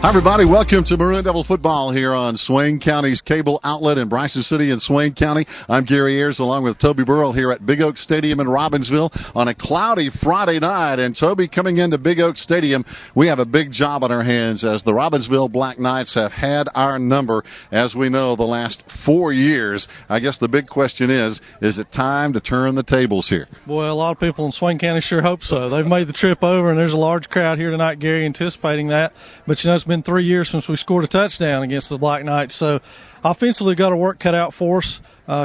Hi, everybody. Welcome to Maroon Devil football here on Swain County's cable outlet in Bryson City and Swain County. I'm Gary Ayers along with Toby Burrell here at Big Oak Stadium in Robbinsville on a cloudy Friday night. And Toby, coming into Big Oak Stadium, we have a big job on our hands as the Robbinsville Black Knights have had our number, as we know, the last 4 years. I guess the big question is it time to turn the tables here? Boy, a lot of people in Swain County sure hope so. They've made the trip over, and there's a large crowd here tonight, Gary, anticipating that. But, you know, it's been 3 years since we scored a touchdown against the Black Knights. So offensively got our work cut out for us.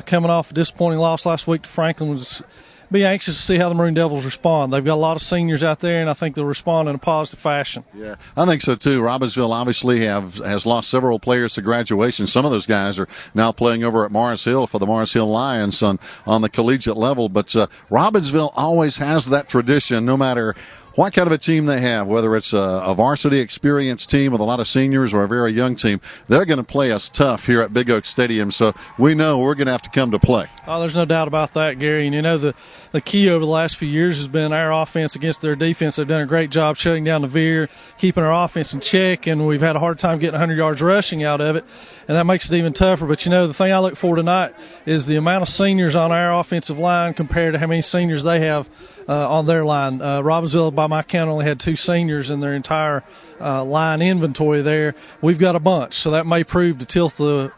Coming off a disappointing loss last week to Franklin, was be anxious to see how the Maroon Devils respond. They've got a lot of seniors out there, and I think they'll respond in a positive fashion. Yeah, I think so too. Robbinsville obviously has lost several players to graduation. Some of those guys are now playing over at Morris Hill for the Morris Hill Lions on the collegiate level. But Robbinsville always has that tradition, no matter what kind of a team they have, whether it's a varsity experienced team with a lot of seniors or a very young team, they're going to play us tough here at Big Oak Stadium. So we know we're going to have to come to play. Oh, there's no doubt about that, Gary. And, you know, the key over the last few years has been our offense against their defense. They've done a great job shutting down the veer, keeping our offense in check, and we've had a hard time getting 100 yards rushing out of it, and that makes it even tougher. But, you know, the thing I look for tonight is the amount of seniors on our offensive line compared to how many seniors they have on their line. Robbinsville, by my count, only had 2 seniors in their entire line inventory there. We've got a bunch, so that may prove to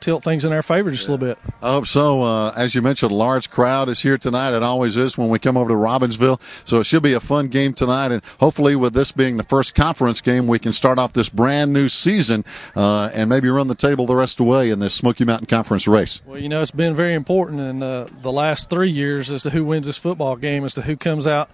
tilt things in our favor just a little bit. I hope so. As you mentioned, a large crowd is here tonight. It always is when we come over to Robbinsville. So it should be a fun game tonight. And hopefully with this being the first conference game, we can start off this brand new season and maybe run the table the rest of the way in this Smoky Mountain Conference race. Well, you know, it's been very important in the last 3 years as to who wins this football game, as to who comes out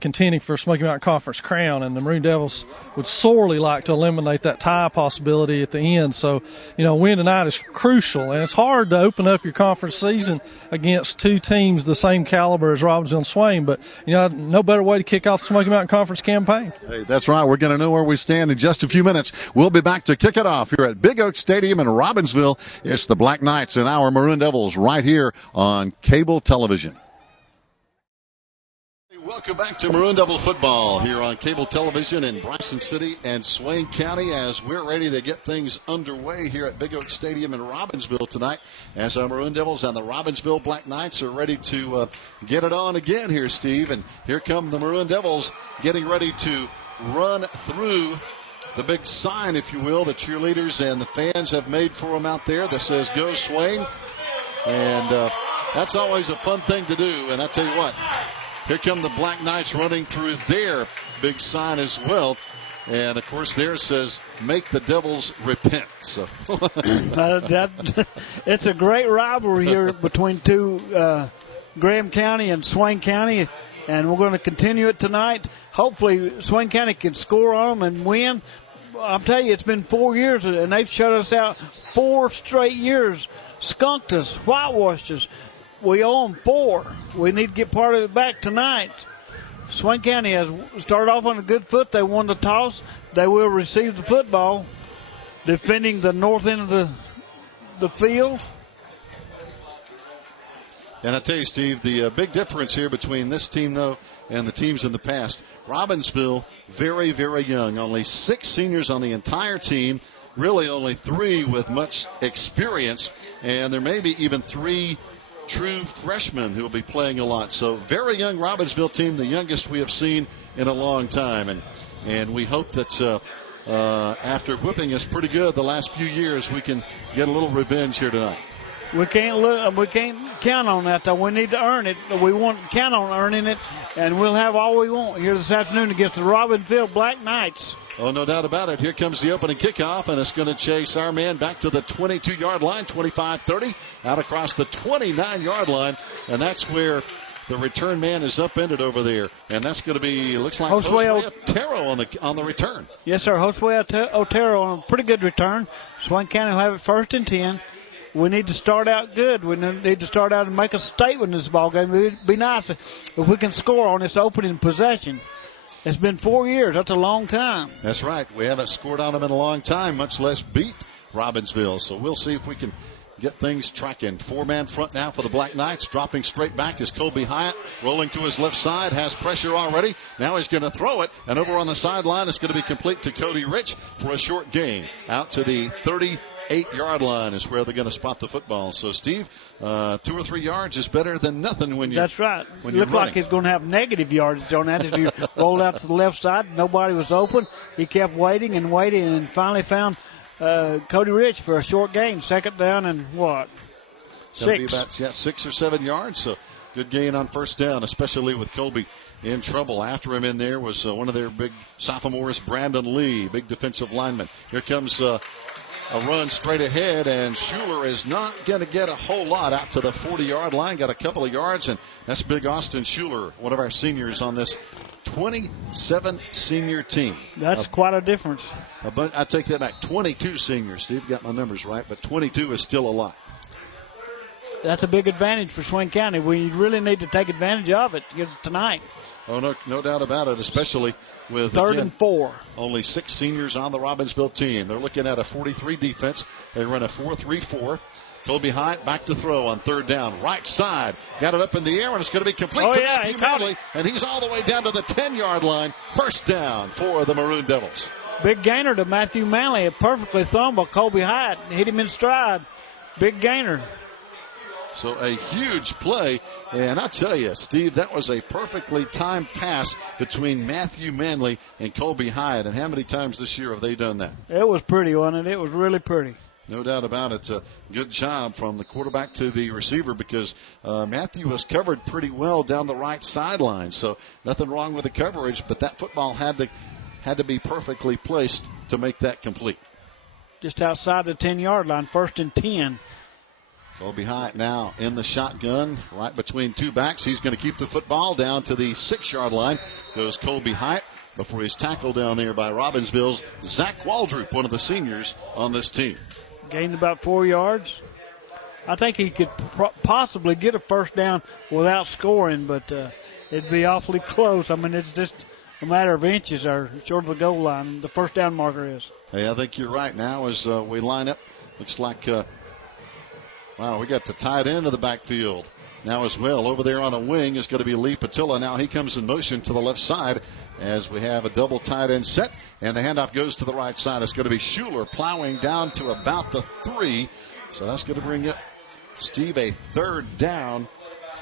contending for Smoky Mountain Conference crown, and the Maroon Devils would sorely like to eliminate that tie possibility at the end. So, you know, win tonight is crucial, and it's hard to open up your conference season against 2 teams the same caliber as Robbinsville and Swain, but, you know, no better way to kick off the Smoky Mountain Conference campaign. Hey, that's right. We're going to know where we stand in just a few minutes. We'll be back to kick it off here at Big Oak Stadium in Robbinsville. It's the Black Knights and our Maroon Devils right here on cable television. Welcome back to Maroon Devil football here on cable television in Bryson City and Swain County as we're ready to get things underway here at Big Oak Stadium in Robbinsville tonight as our Maroon Devils and the Robbinsville Black Knights are ready to get it on again here, Steve. And here come the Maroon Devils getting ready to run through the big sign, if you will, the cheerleaders and the fans have made for them out there that says, "Go Swain." And that's always a fun thing to do. And I tell you what, here come the Black Knights running through their big sign as well. And, of course, theirs says, "Make the Devils repent." So it's a great rivalry here between Graham County and Swain County, and we're going to continue it tonight. Hopefully Swain County can score on them and win. I'm telling you, it's been 4 years, and they've shut us out 4 straight years, skunked us, whitewashed us. We owe them 4. We need to get part of it back tonight. Swain County has started off on a good foot. They won the toss. They will receive the football, defending the north end of the field. And I tell you, Steve, the big difference here between this team, though, and the teams in the past, Robbinsville, very, very young. Only 6 seniors on the entire team. Really only 3 with much experience. And there may be even 3 true freshmen who will be playing a lot. So very young Robbinsville team, the youngest we have seen in a long time. And we hope that after whipping us pretty good the last few years, we can get a little revenge here tonight. We can't count on that, though. We need to earn it. We won't count on earning it, and we'll have all we want here this afternoon against the Robbinsville Black Knights. Oh, no doubt about it. Here comes the opening kickoff, and it's going to chase our man back to the 22-yard line, 25-30, out across the 29-yard line, and that's where the return man is upended over there. And that's going to be, looks like Josue Otero on the return. Yes, sir. Josue Otero on a pretty good return. Swain County will have it 1st and 10. We need to start out good. We need to start out and make a statement in this ball game. It would be nice if we can score on this opening possession. It's been 4 years. That's a long time. That's right. We haven't scored on them in a long time, much less beat Robbinsville. So we'll see if we can get things tracking. 4-man front now for the Black Knights. Dropping straight back is Colby Hyatt. Rolling to his left side. Has pressure already. Now he's going to throw it. And over on the sideline, it's going to be complete to Cody Rich for a short gain. Out to the 38-yard line is where they're going to spot the football. So, Steve, 2 or 3 yards is better than nothing when you're That's right. When It looked like he's going to have negative yardage on that as he rolled out to the left side. Nobody was open. He kept waiting and finally found Cody Rich for a short gain. Second down and what? Gonna be 6. about 6 or 7 yards. So good gain on first down, especially with Colby in trouble. After him in there was one of their big sophomores, Brandon Lee, big defensive lineman. Here comes a run straight ahead, and Schuler is not going to get a whole lot out to the 40-yard line. Got a couple of yards, and that's big Austin Schuler, one of our seniors on this 27 senior team. That's quite a difference. But I take that back. 22 seniors. Steve got my numbers right, but 22 is still a lot. That's a big advantage for Swain County. We really need to take advantage of it tonight. Oh, no doubt about it, especially with, third and 4. Only 6 seniors on the Robbinsville team. They're looking at a 43 defense. They run a 4-3-4. Colby Hyatt back to throw on third down. Right side. Got it up in the air, and it's going to be complete to Matthew Manley. And he's all the way down to the 10-yard line. First down for the Maroon Devils. Big gainer to Matthew Manley. A perfectly thrown by Colby Hyatt. Hit him in stride. Big gainer. So a huge play, and I tell you, Steve, that was a perfectly timed pass between Matthew Manley and Colby Hyatt. And how many times this year have they done that? It was pretty, wasn't it? It was really pretty. No doubt about it. A good job from the quarterback to the receiver because Matthew was covered pretty well down the right sideline. So nothing wrong with the coverage, but that football had to be perfectly placed to make that complete. Just outside the 10-yard line, 1st and 10. Colby Hyatt now in the shotgun, right between 2 backs. He's going to keep the football down to the 6-yard line. Goes Colby Hyatt before he's tackled down there by Robbinsville's Zach Waldrop, one of the seniors on this team. Gained about 4 yards. I think he could possibly get a first down without scoring, but it'd be awfully close. I mean, it's just a matter of inches or short of the goal line. The first down marker is. Hey, I think you're right now as we line up. Looks like, wow, we got the tight end of the backfield now as well. Over there on a wing is going to be Lee Patilla. Now he comes in motion to the left side as we have a double tight end set, and the handoff goes to the right side. It's going to be Schuler plowing down to about the 3. So that's going to bring up Steve a third down,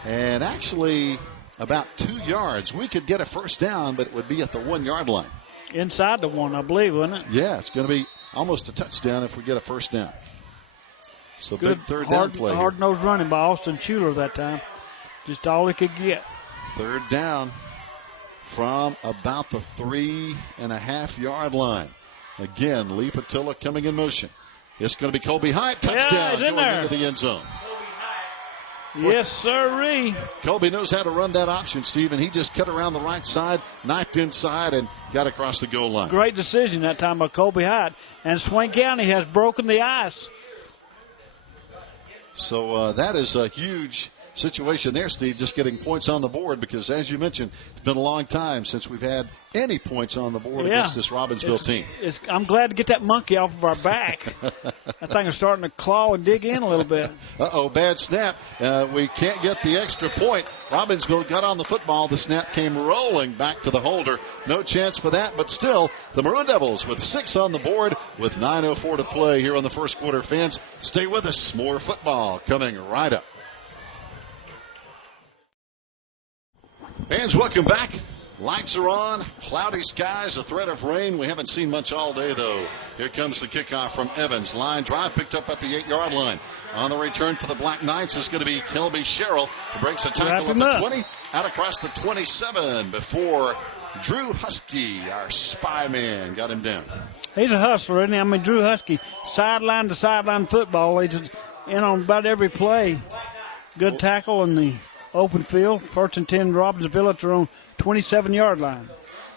and actually about 2 yards. We could get a first down, but it would be at the 1-yard line. Inside the 1, I believe, wouldn't it? Yeah, it's going to be almost a touchdown if we get a first down. So good, big third down play. Hard-nosed running by Austin Schuler that time. Just all he could get. Third down from about the 3.5-yard line. Again, Lee Patilla coming in motion. It's going to be Colby Hyatt. Touchdown going into the end zone. Yes, sirree. Colby knows how to run that option, Steve, and he just cut around the right side, knifed inside, and got across the goal line. Great decision that time by Colby Hyatt. And Swain County has broken the ice. So that is a huge situation there, Steve, just getting points on the board because, as you mentioned, it's been a long time since we've had any points on the board against this Robbinsville team. I'm glad to get that monkey off of our back. That thing is starting to claw and dig in a little bit. Uh-oh, bad snap. We can't get the extra point. Robbinsville got on the football. The snap came rolling back to the holder. No chance for that, but still, the Maroon Devils with 6 on the board with 9:04 to play here on the first quarter. Fans, stay with us. More football coming right up. Fans, welcome back. Lights are on, cloudy skies, a threat of rain. We haven't seen much all day, though. Here comes the kickoff from Evans. Line drive picked up at the 8-yard line. On the return for the Black Knights is going to be Kelby Sherrill, who breaks a tackle at the 20, out across the 27 before Drew Husky, our spy man, got him down. He's a hustler, isn't he? I mean, Drew Husky, sideline to sideline football. He's in on about every play. Good tackle in the open field. 1st and 10, Robbinsville at their own 27-yard line.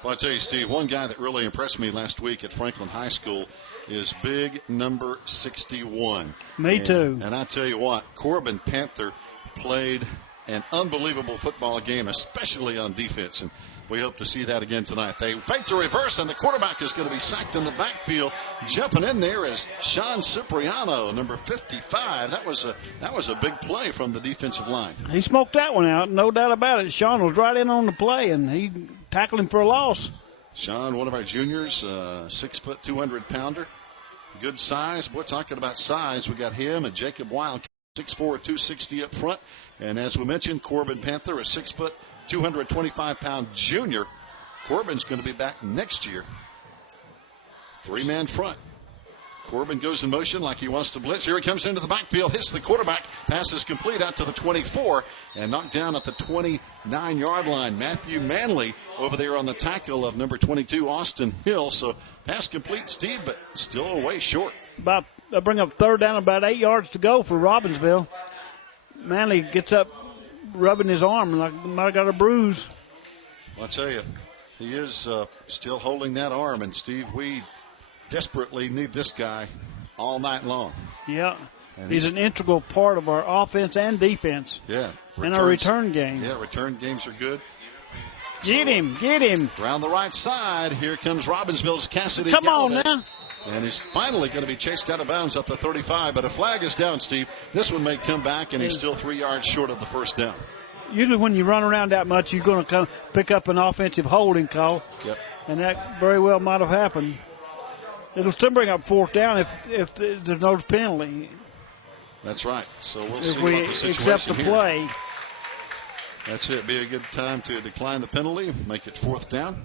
Well, I tell you, Steve, one guy that really impressed me last week at Franklin High School is big number 61. Me too. And I tell you what, Corbin Panther played an unbelievable football game, especially on defense. And we hope to see that again tonight. They fake the reverse, and the quarterback is going to be sacked in the backfield. Jumping in there is Sean Cipriano, number 55. That was a big play from the defensive line. He smoked that one out, no doubt about it. Sean was right in on the play, and he tackled him for a loss. Sean, one of our juniors, 6 foot, 200-pounder. Good size. Boy, talking about size, we got him and Jacob Wild, 6'4", 260 up front. And as we mentioned, Corbin Panther, a 6 foot, 225-pound junior. Corbin's going to be back next year. 3-man front. Corbin goes in motion like he wants to blitz. Here he comes into the backfield, hits the quarterback. Pass is complete out to the 24 and knocked down at the 29-yard line. Matthew Manley over there on the tackle of number 22, Austin Hill. So pass complete, Steve, but still way short. They'll bring up third down, about 8 yards to go for Robbinsville. Manley gets up, rubbing his arm, like he might have got a bruise. I'll tell you, he is still holding that arm, and Steve, we desperately need this guy all night long. Yeah, he's an integral part of our offense and defense. Yeah. And our return game. Yeah, return games are good. Get him. Around the right side, here comes Robbinsville's Cassidy Come Galvez. on now. And he's finally going to be chased out of bounds at the 35, but a flag is down, Steve. This one may come back, and he's still 3 yards short of the first down. Usually when you run around that much, you're going to come pick up an offensive holding call. Yep. And that very well might have happened. It'll still bring up fourth down if there's no penalty. That's right. So we'll if see we what the situation accept the here. play. That's it. Be a good time to decline the penalty, make it fourth down,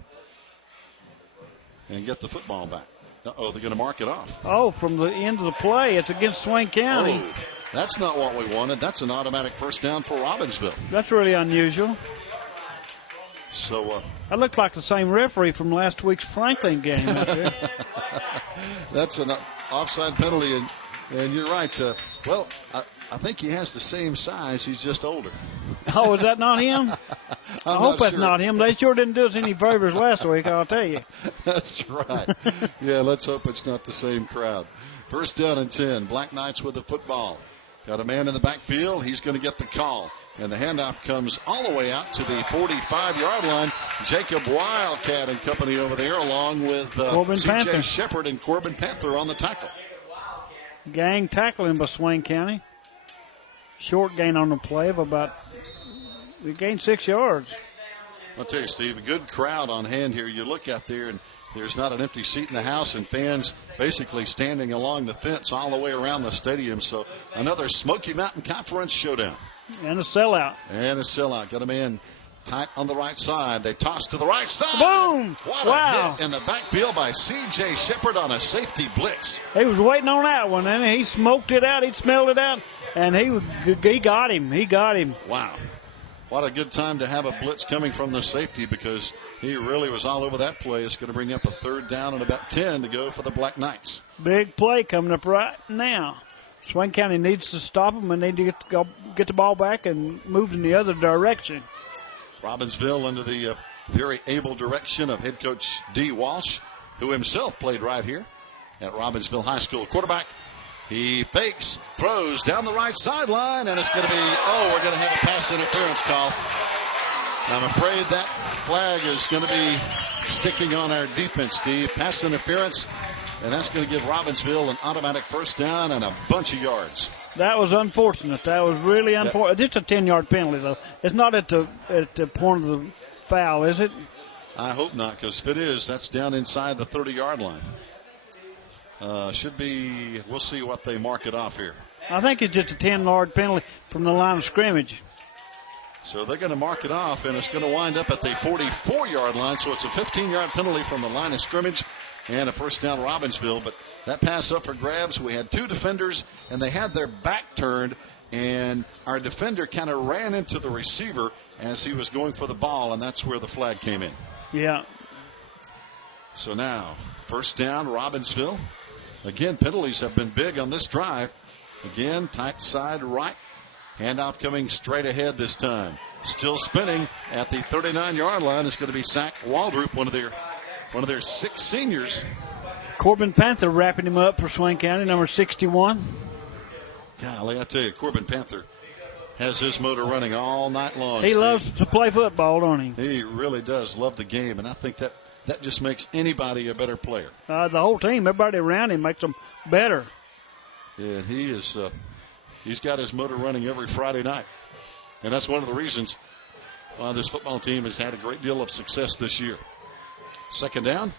and get the football back. Uh-oh, they're going to mark it off. Oh, from the end of the play, it's against Swain County. Oh, that's not what we wanted. That's an automatic first down for Robbinsville. That's really unusual. So that looked like the same referee from last week's Franklin game out there. That's an offside penalty, and you're right. I think he has the same size. He's just older. Oh, is that not him? I hope that's sure. not him. They sure didn't do us any favors last week, I'll tell you. That's right. Yeah, let's hope it's not the same crowd. First down and 10. Black Knights with the football. Got a man in the backfield. He's going to get the call. And the handoff comes all the way out to the 45-yard line. Jacob Wildcat and company over there, along with C.J. Shepard and Corbin Panther on the tackle. Gang tackling by Swain County. Short gain on the play of we gained 6 yards. I'll tell you, Steve, a good crowd on hand here. You look out there, and there's not an empty seat in the house, and fans basically standing along the fence all the way around the stadium. So another Smoky Mountain Conference showdown. And a sellout. Got a man tight on the right side. They toss to the right side. Boom! What a hit in the backfield by C.J. Shepard on a safety blitz. He was waiting on that one, and he smoked it out. He smelled it out, and he got him. He got him. Wow. What a good time to have a blitz coming from the safety, because he really was all over that play. It's going to bring up a third down and about 10 to go for the Black Knights. Big play coming up right now. Swain County needs to stop them and need to get the ball back and move in the other direction. Robbinsville under the very able direction of head coach D. Walsh, who himself played right here at Robbinsville High School. Quarterback, he fakes, throws down the right sideline, and it's going to be, we're going to have a pass interference call. I'm afraid that flag is going to be sticking on our defense, Steve. Pass interference, and that's going to give Robbinsville an automatic first down and a bunch of yards. That was unfortunate. That was really unfortunate. Just a 10-yard penalty, though. It's not at the point of the foul, is it? I hope not, because if it is, that's down inside the 30-yard line. Should be, we'll see what they mark it off here. I think it's just a 10-yard penalty from the line of scrimmage. So they're going to mark it off, and it's going to wind up at the 44-yard line. So it's a 15-yard penalty from the line of scrimmage and a first down Robbinsville. But that pass up for grabs. We had two defenders, and they had their back turned, and our defender kind of ran into the receiver as he was going for the ball, and that's where the flag came in. Yeah. So now, first down, Robbinsville. Again, penalties have been big on this drive. Again, tight side right. Handoff coming straight ahead this time. Still spinning at the 39-yard line. It's going to be Zach Waldrop, one of their six seniors. Corbin Panther wrapping him up for Swain County, number 61. Golly, I tell you, Corbin Panther, has his motor running all night long. He Steve. loves to play football, don't he? He really does love the game, and I think that just makes anybody a better player. The whole team, everybody around him makes them better. And he is he's got his motor running every Friday night. And that's one of the reasons why this football team has had a great deal of success this year. Second down,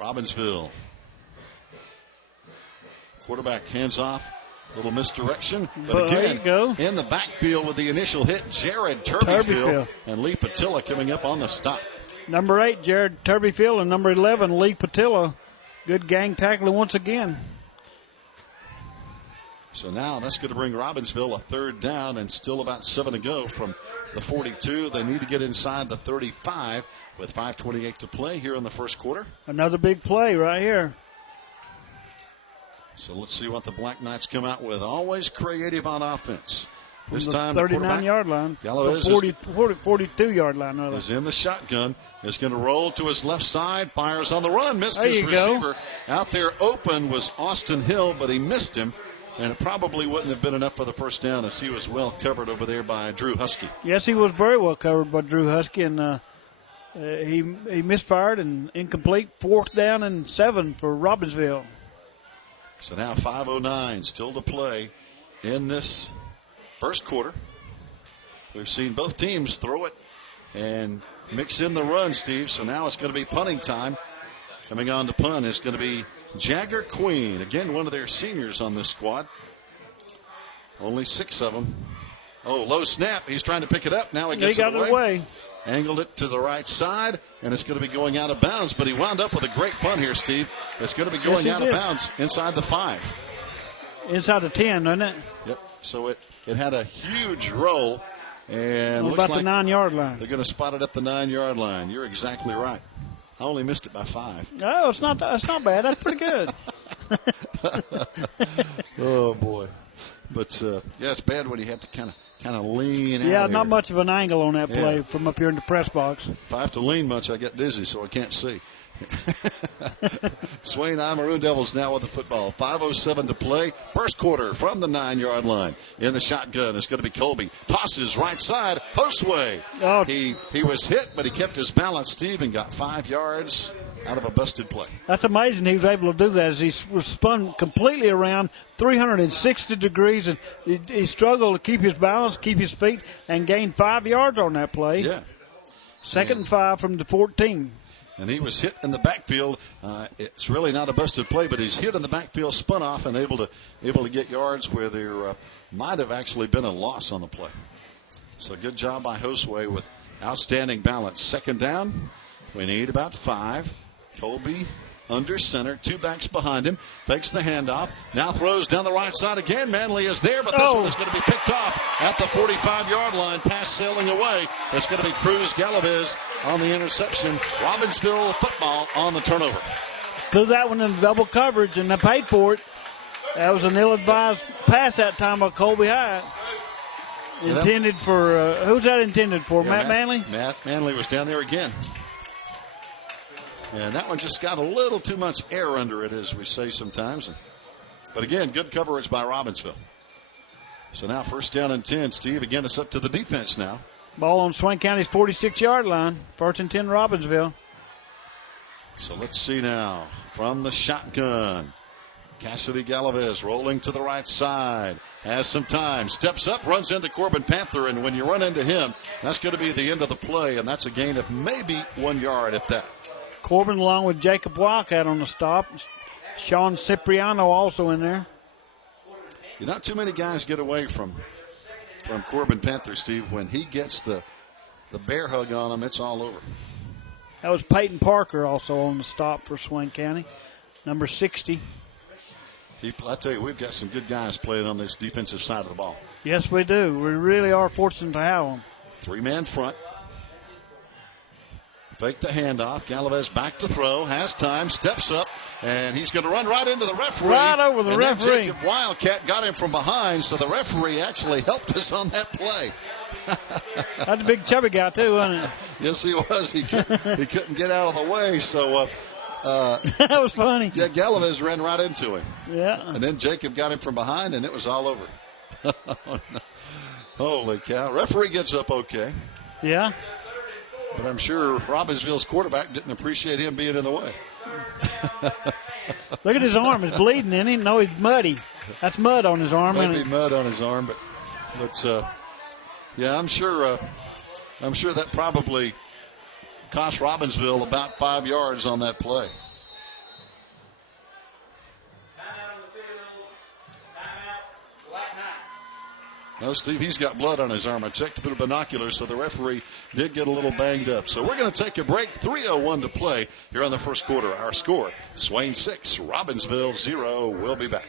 Robbinsville. Quarterback hands off, little misdirection. But again, in the backfield with the initial hit, Jared Turbyfield and Lee Patilla coming up on the stop. Number 8, Jared Turbyfield, and number 11, Lee Patilla. Good gang tackling once again. So now that's going to bring Robbinsville a third down and still about 7 to go from the 42. They need to get inside the 35 with 5:28 to play here in the first quarter. Another big play right here. So let's see what the Black Knights come out with. Always creative on offense. This time, 39-yard line. Galvez 42-yard line. Is in the shotgun. Is going to roll to his left side. Fires on the run. Missed his receiver. Out there open was Austin Hill, but he missed him. And it probably wouldn't have been enough for the first down as he was well covered over there by Drew Husky. Yes, he was very well covered by Drew Husky, and he misfired and incomplete. 4th down and 7 for Robbinsville. So now 5:09 still to play in this first quarter. We've seen both teams throw it and mix in the run, Steve. So now it's going to be punting time. Coming on to punt is going to be Jagger Queen. Again, one of their seniors on this squad. Only 6 of them. Oh, low snap. He's trying to pick it up. Now he gets it away. Angled it to the right side, and it's going to be going out of bounds. But he wound up with a great punt here, Steve. It's going to be going out of bounds inside the 5. Inside the 10, isn't it? Yep. So it had a huge roll. And looks about like the 9-yard line. They're going to spot it at the 9-yard line. You're exactly right. I only missed it by 5. No, it's not. That's not bad. That's pretty good. Oh boy, but yeah, it's bad when you have to kind of lean out. Yeah, not here. much of an angle on that play from up here in the press box. If I have to lean much, I get dizzy, so I can't see. Swain Maroon Devils now with the football. 5:07 to play. First quarter from the 9-yard line. In the shotgun, it's going to be Colby. Tosses right side. Hostway. Oh. He was hit, but he kept his balance, Steve, and got 5 yards out of a busted play. That's amazing he was able to do that as he was spun completely around 360 degrees, and he struggled to keep his balance, keep his feet, and gained 5 yards on that play. Yeah. Second and 5 from the 14. And he was hit in the backfield. It's really not a busted play, but he's hit in the backfield, spun off, and able to get yards where there might have actually been a loss on the play. So good job by Hostway with outstanding balance. Second down, we need about 5. Colby under center, 2 backs behind him, fakes the handoff, now throws down the right side again. Manley is there, but this one is going to be picked off at the 45-yard line. Pass sailing away. It's going to be Cruz Galvez on the interception. Robbinsville football on the turnover. Threw that one in double coverage, and they paid for it. That was an ill-advised pass that time by Colby Hyatt. Intended for, who's that intended for? Yeah, Matt Manley? Matt Manley was down there again. And that one just got a little too much air under it, as we say sometimes. But again, good coverage by Robbinsville. So now first down and 10, Steve. Again, it's up to the defense now. Ball on Swain County's 46-yard line. First and 10, Robbinsville. So let's see now. From the shotgun, Cassidy Galvez rolling to the right side. Has some time. Steps up, runs into Corbin Panther. And when you run into him, that's going to be the end of the play. And that's a gain of maybe 1 yard, if that. Corbin along with Jacob Wildcat on the stop. Sean Cipriano also in there. Not too many guys get away from Corbin Panther, Steve. When he gets the bear hug on him, it's all over. That was Peyton Parker also on the stop for Swain County, number 60. I tell you, we've got some good guys playing on this defensive side of the ball. Yes, we do. We really are fortunate to have them. 3-man front. Fake the handoff. Galvez back to throw. Has time. Steps up. And he's going to run right into the referee. Right over the referee. Jacob Wildcat got him from behind, so the referee actually helped us on that play. That's a big chubby guy, too, wasn't it? Yes, he was. He couldn't get out of the way, so... that was funny. Yeah, Galvez ran right into him. Yeah. And then Jacob got him from behind, and it was all over. Holy cow. Referee gets up okay. Yeah. But I'm sure Robbinsville's quarterback didn't appreciate him being in the way. Look at his arm. It's bleeding, and he know he's muddy. That's mud on his arm. Maybe mud on his arm, but yeah, I'm sure that probably cost Robbinsville about 5 yards on that play. No, Steve, he's got blood on his arm. I checked through the binoculars, so the referee did get a little banged up. So we're going to take a break. 3:01 to play here on the first quarter. Our score, Swain 6, Robbinsville 0. We'll be back.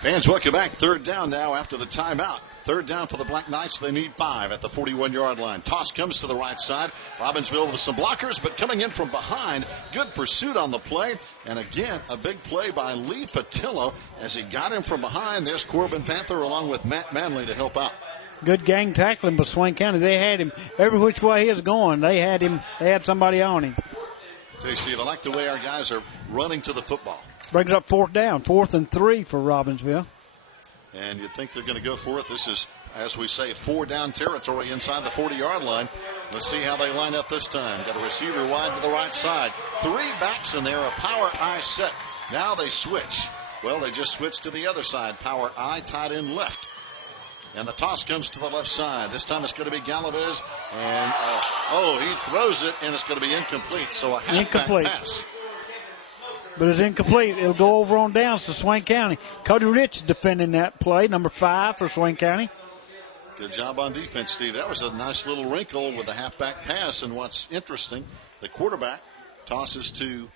Fans, welcome back. Third down now after the timeout. Third down for the Black Knights. They need 5 at the 41-yard line. Toss comes to the right side. Robbinsville with some blockers, but coming in from behind. Good pursuit on the play. And again, a big play by Lee Patillo as he got him from behind. There's Corbin Panther along with Matt Manley to help out. Good gang tackling by Swain County. They had him every which way he was going. They had him. They had somebody on him. Okay, Steve, I like the way our guys are running to the football. Brings up fourth down. 4th and 3 for Robbinsville. And you'd think they're going to go for it. This is, as we say, 4-down territory inside the 40-yard line. Let's see how they line up this time. Got a receiver wide to the right side. 3 backs in there, a power I set. Now they switch. Well, they just switched to the other side. Power I tied in left. And the toss comes to the left side. This time it's going to be Galvez. And, he throws it, and it's going to be incomplete. So a halfback pass. But it's incomplete. It'll go over on downs to Swain County. Cody Rich defending that play, number 5 for Swain County. Good job on defense, Steve. That was a nice little wrinkle with a halfback pass. And what's interesting, the quarterback tosses to,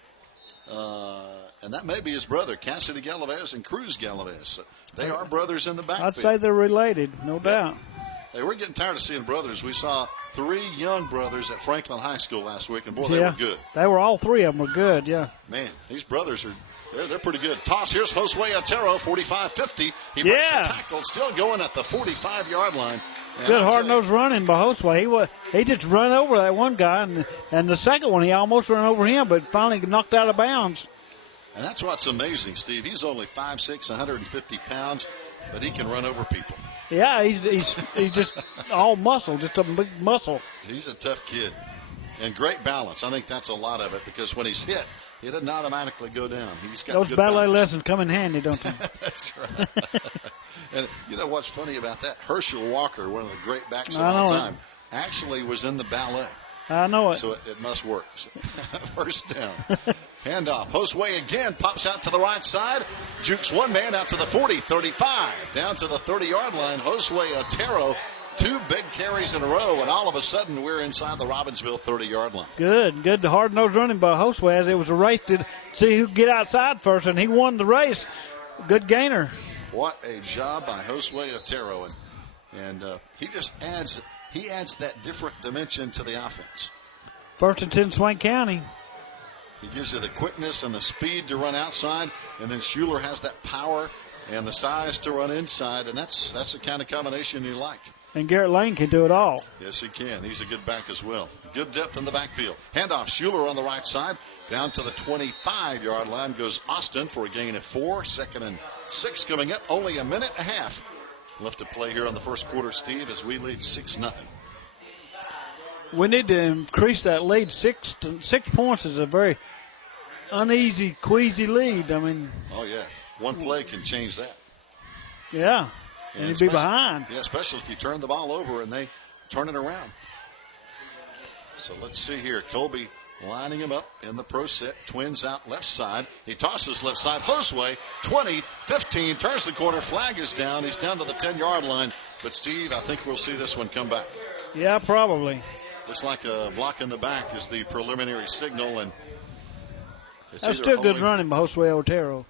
and that may be his brother, Cassidy Galvez and Cruz Galvez. So they are brothers in the backfield. I'd say they're related, no doubt. Hey, we're getting tired of seeing brothers. We saw 3 young brothers at Franklin High School last week, and boy, they were good. They were, all 3 of them were good, yeah. Man, these brothers they're pretty good. Toss, here's Josue Otero, 45-50. He breaks a tackle, still going at the 45-yard line. And good hard-nosed running by Josue. He just run over that one guy, and the second one, he almost ran over him, but finally knocked out of bounds. And that's what's amazing, Steve. He's only 5'6", 150 pounds, but he can run over people. Yeah, he's just all muscle, just a big muscle. He's a tough kid. And great balance. I think that's a lot of it because when he's hit, he doesn't automatically go down. He's got those good ballet balance. lessons come in handy, don't they? That's right. And you know what's funny about that? Herschel Walker, one of the great backs of all time, actually was in the ballet. I know it. So it must work. First down. Handoff. Josue again pops out to the right side. Jukes one man out to the 40, 35. Down to the 30-yard line. Josue Otero, 2 big carries in a row, and all of a sudden we're inside the Robbinsville 30-yard line. Good hard-nosed running by Josue as it was a race to see who could get outside first, and he won the race. Good gainer. What a job by Josue Otero. And he just adds that different dimension to the offense. 1st and 10, Swain County. He gives you the quickness and the speed to run outside, and then Schuler has that power and the size to run inside, and that's the kind of combination you like. And Garrett Lane can do it all. Yes, he can. He's a good back as well. Good depth in the backfield. Handoff, Schuler on the right side. Down to the 25-yard line goes Austin for a gain of 4. 2nd and 6 coming up. Only a minute and a half left to play here on the first quarter, Steve, as we lead 6-0. We need to increase that lead. 6 points is a very uneasy, queasy lead. I mean. Oh, yeah. One play can change that. Yeah. And you'd be behind. Yeah, especially if you turn the ball over and they turn it around. So let's see here. Colby lining him up in the pro set. Twins out left side. He tosses left side. Josue, 20, 15, turns the corner. Flag is down. He's down to the 10-yard line. But, Steve, I think we'll see this one come back. Yeah, probably. Looks like a block in the back is the preliminary signal. And that's still good running by Josue Otero.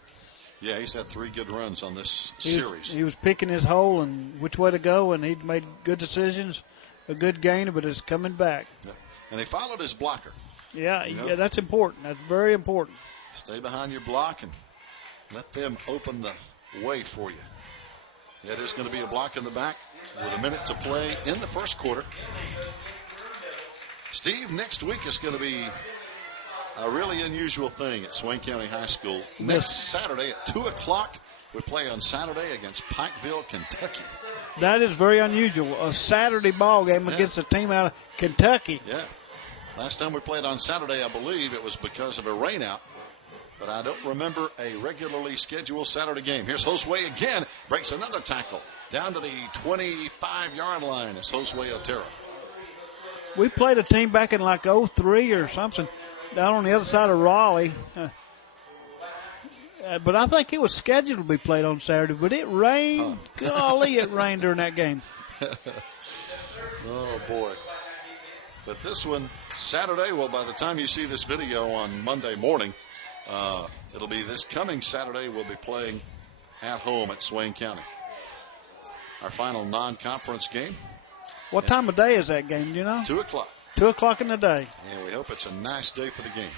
Yeah, he's had 3 good runs on this series. He was picking his hole and which way to go, and he'd made good decisions. A good gainer, but it's coming back. Yeah. And he followed his blocker. Yeah, yeah, that's important. That's very important. Stay behind your block and let them open the way for you. It is going to be a block in the back with a minute to play in the first quarter. Steve, next week is going to be a really unusual thing at Swain County High School. Next Saturday at 2 o'clock, we play on Saturday against Pikeville, Kentucky. That is very unusual. A Saturday ball game against a team out of Kentucky. Yeah. Last time we played on Saturday, I believe it was because of a rainout. But I don't remember a regularly scheduled Saturday game. Here's Josue again. Breaks another tackle down to the 25-yard line. It's Josue Otero. We played a team back in like 03 or something down on the other side of Raleigh. But I think it was scheduled to be played on Saturday. But it rained. Golly, it rained during that game. Oh, boy. But this one, Saturday, well, by the time you see this video on Monday morning, it'll be this coming Saturday. We'll be playing at home at Swain County. Our final non-conference game. What time of day is that game, do you know? 2 o'clock. 2 o'clock in the day. And we hope it's a nice day for the game.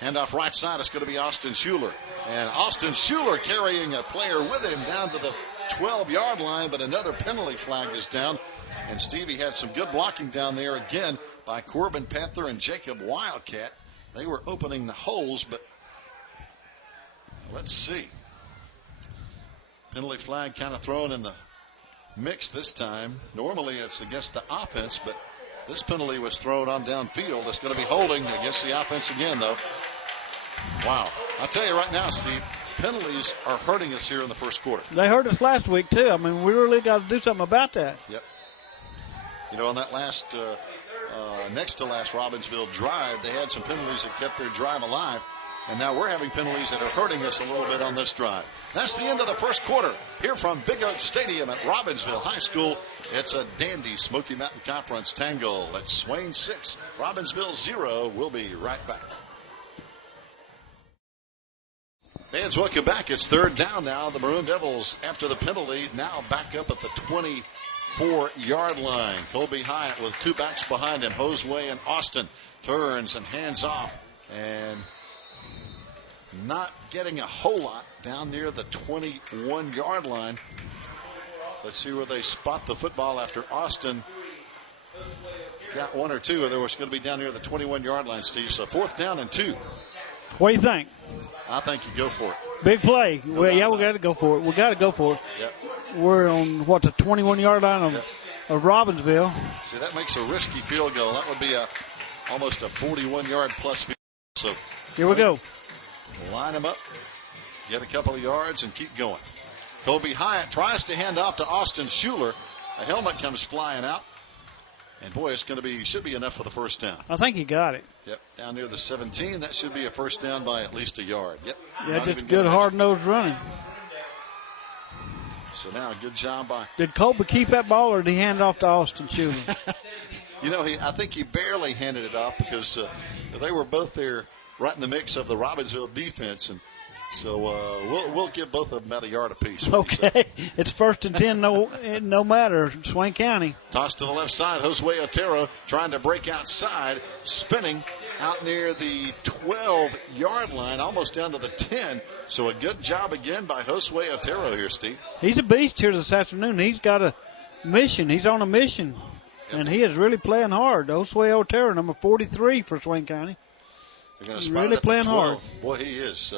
Handoff right side, it's going to be Austin Schuler. And Austin Schuler carrying a player with him down to the 12-yard line, but another penalty flag is down. And Stevie had some good blocking down there again by Corbin Panther and Jacob Wildcat. They were opening the holes, but let's see. Penalty flag kind of thrown in the mix this time. Normally it's against the offense, but this penalty was thrown on downfield. It's going to be holding against the offense again, though. Wow. I'll tell you right now, Steve, penalties are hurting us here in the first quarter. They hurt us last week, too. I mean, we really got to do something about that. Yep. You know, on that last, next to last Robbinsville drive, they had some penalties that kept their drive alive. And now we're having penalties that are hurting us a little bit on this drive. That's the end of the first quarter here from Big Oak Stadium at Robbinsville High School. It's a dandy Smoky Mountain Conference tangle. It's Swain 6, Robbinsville 0. We'll be right back. Fans, welcome back. It's third down now. The Maroon Devils, after the penalty, now back up at the 24-yard line. Colby Hyatt with two backs behind him. Josue and Austin turns and hands off. And not getting a whole lot down near the 21-yard line. Let's see where they spot the football after Austin got one or two, or there was going to be down near the 21-yard line, Steve. So fourth down and 2. What do you think? I think you go for it. Big play. Well, yeah, we got to go for it. We got to go for it. Yep. We're on, what, the 21-yard line of Robbinsville. See, that makes a risky field goal. That would be almost a 41-yard plus field. So here we go. Line them up, get a couple of yards, and keep going. Colby Hyatt tries to hand off to Austin Schuler. A helmet comes flying out. And, boy, it's going to be, should be enough for the first down. I think he got it. Yep, down near the 17. That should be a first down by at least a yard. Yep. Yeah, just good hard-nosed running. So now, good job by. Did Colby keep that ball, or did he hand it off to Austin Schuler? You know, I think he barely handed it off because they were both there right in the mix of the Robbinsville defense. And so we'll give both of them about a yard apiece. Okay. It's first and 10, no matter. Swain County. Toss to the left side. Josue Otero trying to break outside, spinning out near the 12-yard line, almost down to the 10. So a good job again by Josue Otero here, Steve. He's a beast here this afternoon. He's got a mission. He's on a mission. Yep. And he is really playing hard. Josue Otero, number 43 for Swain County. They're going to spot really it at playing the 12. hard. Boy, he is.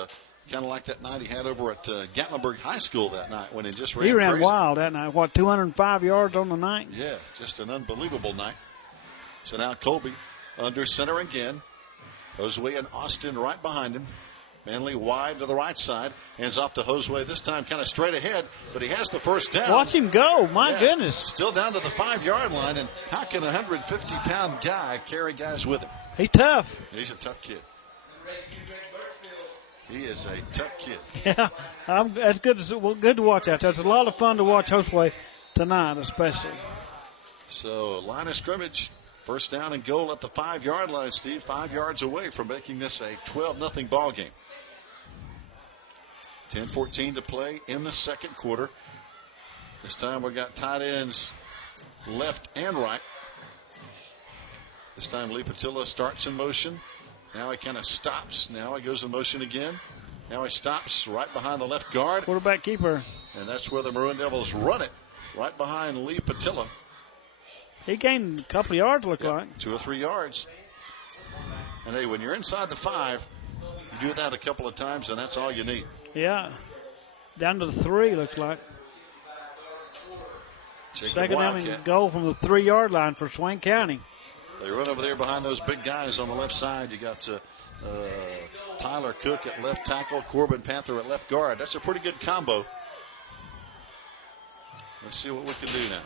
Kind of like that night he had over at Gatlinburg High School that night when he just ran He ran crazy. wild that night. What, 205 yards on the night? Yeah, just an unbelievable night. So now Colby under center again. Josue and Austin right behind him. Manley wide to the right side. Hands off to Josue this time kind of straight ahead, but he has the first down. Watch him go. My goodness. Still down to the 5-yard line, and how can a 150-pound guy carry guys with him? He's tough. He's a tough kid. He is a tough kid. Yeah, that's good to watch out there. It's a lot of fun to watch Josue tonight, especially. So, line of scrimmage, first down and goal at the 5-yard line, Steve. 5 yards away from making this a 12-0 ball game. 10-14 to play in the second quarter. This time we've got tight ends left and right. This time Lee Patilla starts in motion. Now he kind of stops. Now he goes in motion again. Now he stops right behind the left guard. Quarterback keeper. And that's where the Maroon Devils run it, right behind Lee Patilla. He gained a couple of yards, look like. 2 or 3 yards. And, hey, when you're inside the 5, you do that a couple of times, and that's all you need. Yeah. Down to the 3, looks like. Second down and goal from the 3-yard line for Swain County. They run over there behind those big guys on the left side. You got Tyler Cook at left tackle, Corbin Panther at left guard. That's a pretty good combo. Let's see what we can do now.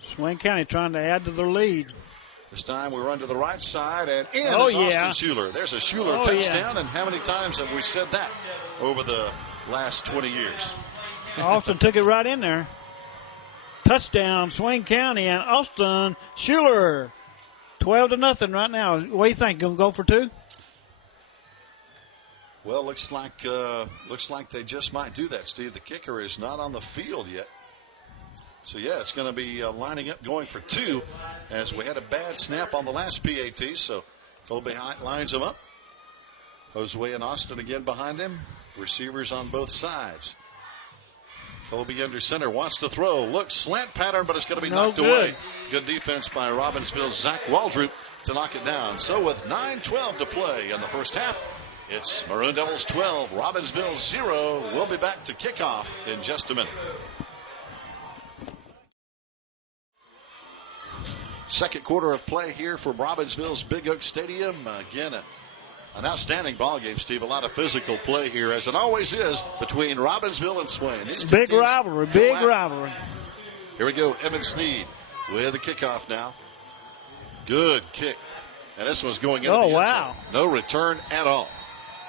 Swain County trying to add to their lead. This time we run to the right side, and in is Austin Schuler. There's a Schuler touchdown, and how many times have we said that over the last 20 years? Austin took it right in there. Touchdown, Swain County, and Austin Schuler. 12-0 right now. What do you think? Going to go for 2? Well, looks like they just might do that, Steve. The kicker is not on the field yet. So, yeah, it's going to be lining up going for 2 as we had a bad snap on the last PAT. So, Colby lines them up. Josue and Austin again behind him. Receivers on both sides. Colby under center, wants to throw. Looks slant pattern, but it's going to be knocked away. Good defense by Robbinsville's Zach Waldrop to knock it down. So, with 9:12 to play in the first half, it's Maroon Devils 12, Robbinsville 0. We'll be back to kickoff in just a minute. Second quarter of play here from Robbinsville's Big Oak Stadium. Again, an outstanding ball game, Steve. A lot of physical play here, as it always is, between Robbinsville and Swain. Big rivalry, big rivalry. Here we go, Evan Sneed with the kickoff now. Good kick. And this one's going into the end zone. No return at all.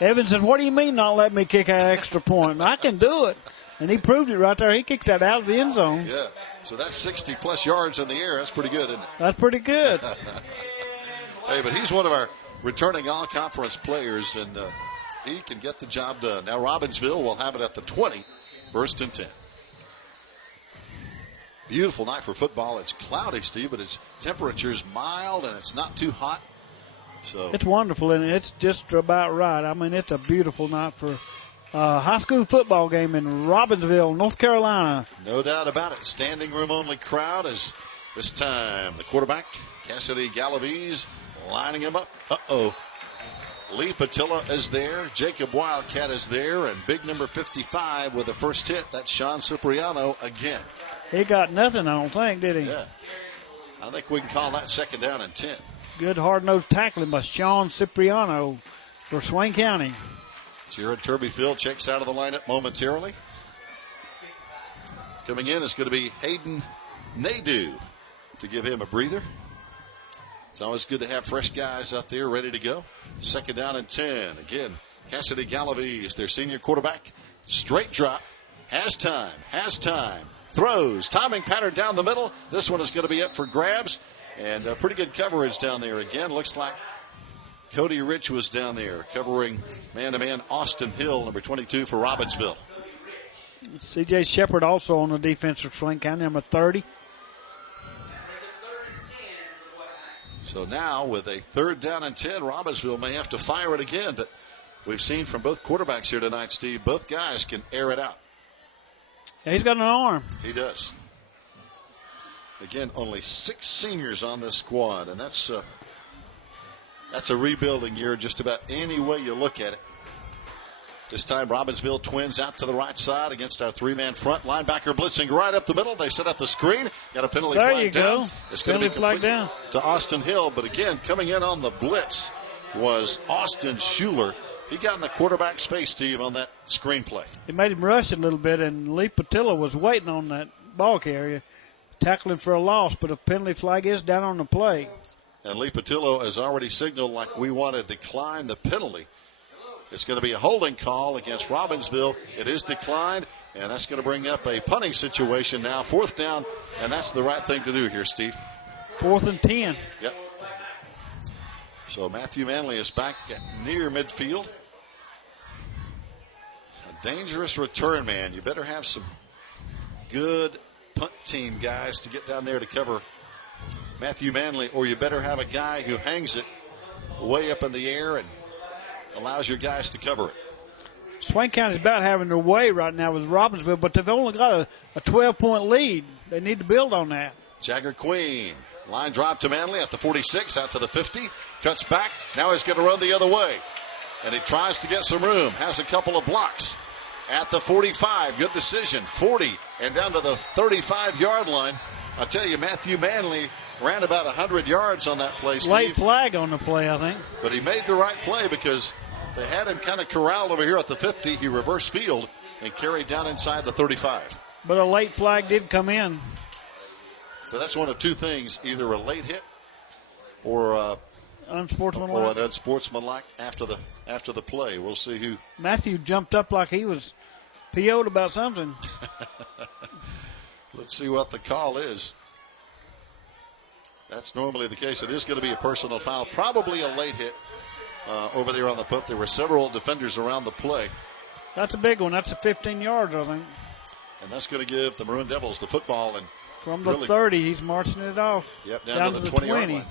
Evan said, what do you mean not let me kick an extra point? I can do it. And he proved it right there. He kicked that out of the end zone. Yeah. So that's 60-plus yards in the air. That's pretty good, isn't it? That's pretty good. Hey, but he's one of our returning all-conference players, and he can get the job done. Now Robbinsville will have it at the 20, 1st and 10. Beautiful night for football. It's cloudy, Steve, but its temperature is mild, and it's not too hot. So it's wonderful, and it's just about right. I mean, it's a beautiful night for high school football game in Robbinsville, North Carolina. No doubt about it. Standing room only crowd as this time the quarterback, Cassidy Galaviz, lining him up. Lee Patilla is there. Jacob Wildcat is there. And big number 55 with the first hit. That's Sean Cipriano again. He got nothing, I don't think, did he? Yeah. I think we can call that 2nd down and 10. Good hard-nosed tackling by Sean Cipriano for Swain County. Jared Turbyfield checks out of the lineup momentarily. Coming in is going to be Hayden Nadeau to give him a breather. It's always good to have fresh guys out there ready to go. 2nd down and 10. Again, Cassidy Galaviz, their senior quarterback. Straight drop. Has time. Throws. Timing pattern down the middle. This one is going to be up for grabs. And pretty good coverage down there. Again, looks like Cody Rich was down there covering man-to-man Austin Hill, number 22 for Robbinsville. C.J. Shepard also on the defense for Swain County, number 30. So now with a 3rd down and 10, Robbinsville may have to fire it again. But we've seen from both quarterbacks here tonight, Steve, both guys can air it out. Yeah, he's got an arm. He does. Again, only 6 seniors on this squad, and that's a rebuilding year just about any way you look at it. This time, Robbinsville twins out to the right side against our 3-man front. Linebacker blitzing right up the middle. They set up the screen. Got a penalty flag down. There you go. It's going to be flag down to Austin Hill. But again, coming in on the blitz was Austin Schuler. He got in the quarterback's face, Steve, on that screenplay. It made him rush a little bit, and Lee Patilla was waiting on that ball carrier, tackling for a loss. But a penalty flag is down on the play. And Lee Patillo has already signaled like we want to decline the penalty. It's going to be a holding call against Robbinsville. It is declined, and that's going to bring up a punting situation now. 4th down, and that's the right thing to do here, Steve. 4th and 10. Yep. So Matthew Manley is back at near midfield. A dangerous return, man. You better have some good punt team guys to get down there to cover Matthew Manley, or you better have a guy who hangs it way up in the air and allows your guys to cover it. Swain County's about having their way right now with Robbinsville, but they've only got a 12-point lead. They need to build on that. Jagger Queen, line drop to Manley at the 46, out to the 50, cuts back. Now he's going to run the other way. And he tries to get some room. Has a couple of blocks at the 45. Good decision. 40 and down to the 35-yard line. I tell you, Matthew Manley ran about 100 yards on that play, Steve. Late flag on the play, I think. But he made the right play because they had him kind of corralled over here at the 50. He reversed field and carried down inside the 35. But a late flag did come in. So that's one of two things, either a late hit or unsportsmanlike. Or an unsportsmanlike after the play. We'll see who. Matthew jumped up like he was PO'd about something. Let's see what the call is. That's normally the case. It is going to be a personal foul. Probably a late hit over there on the punt. There were several defenders around the play. That's a big one. That's a 15 yards, I think. And that's going to give the Maroon Devils the football. And from the 30, he's marching it off. Yep, down to the 20-yard line.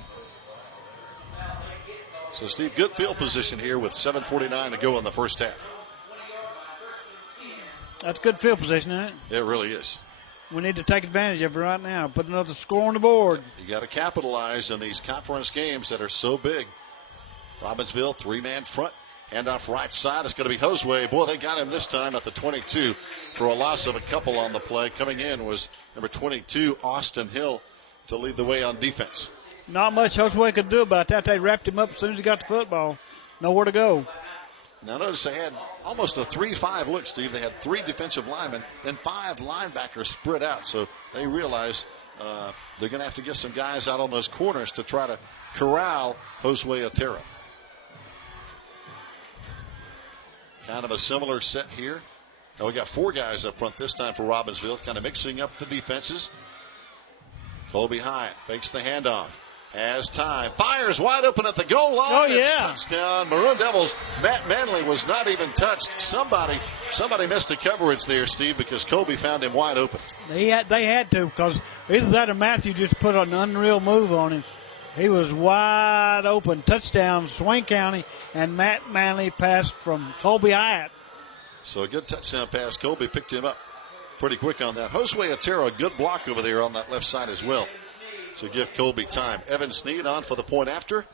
So, Steve, good field position here with 7:49 to go in the first half. That's good field position, isn't it? It really is. We need to take advantage of it right now. Put another score on the board. You got to capitalize in these conference games that are so big. Robbinsville, three-man front. Handoff right side. It's going to be Josue. Boy, they got him this time at the 22 for a loss of a couple on the play. Coming in was number 22, Austin Hill, to lead the way on defense. Not much Josue could do about that. They wrapped him up as soon as he got the football. Nowhere to go. Now, notice they had almost a 3-5 look, Steve. They had 3 defensive linemen, then 5 linebackers spread out. So they realize they're going to have to get some guys out on those corners to try to corral Josue Otero. Kind of a similar set here. Now we got 4 guys up front this time for Robbinsville, kind of mixing up the defenses. Colby Hyatt fakes the handoff. Has time. Fires wide open at the goal line. Oh, yeah. It's touchdown. Maroon Devils. Matt Manley was not even touched. Somebody missed the coverage there, Steve, because Colby found him wide open. They had to, because either that or Matthew just put an unreal move on him. He was wide open. Touchdown, Swain County, and Matt Manley passed from Colby Hyatt. So a good touchdown pass. Colby picked him up pretty quick on that. Josue Otero, a good block over there on that left side as well. So give Colby time. Evan Sneed on for the point after.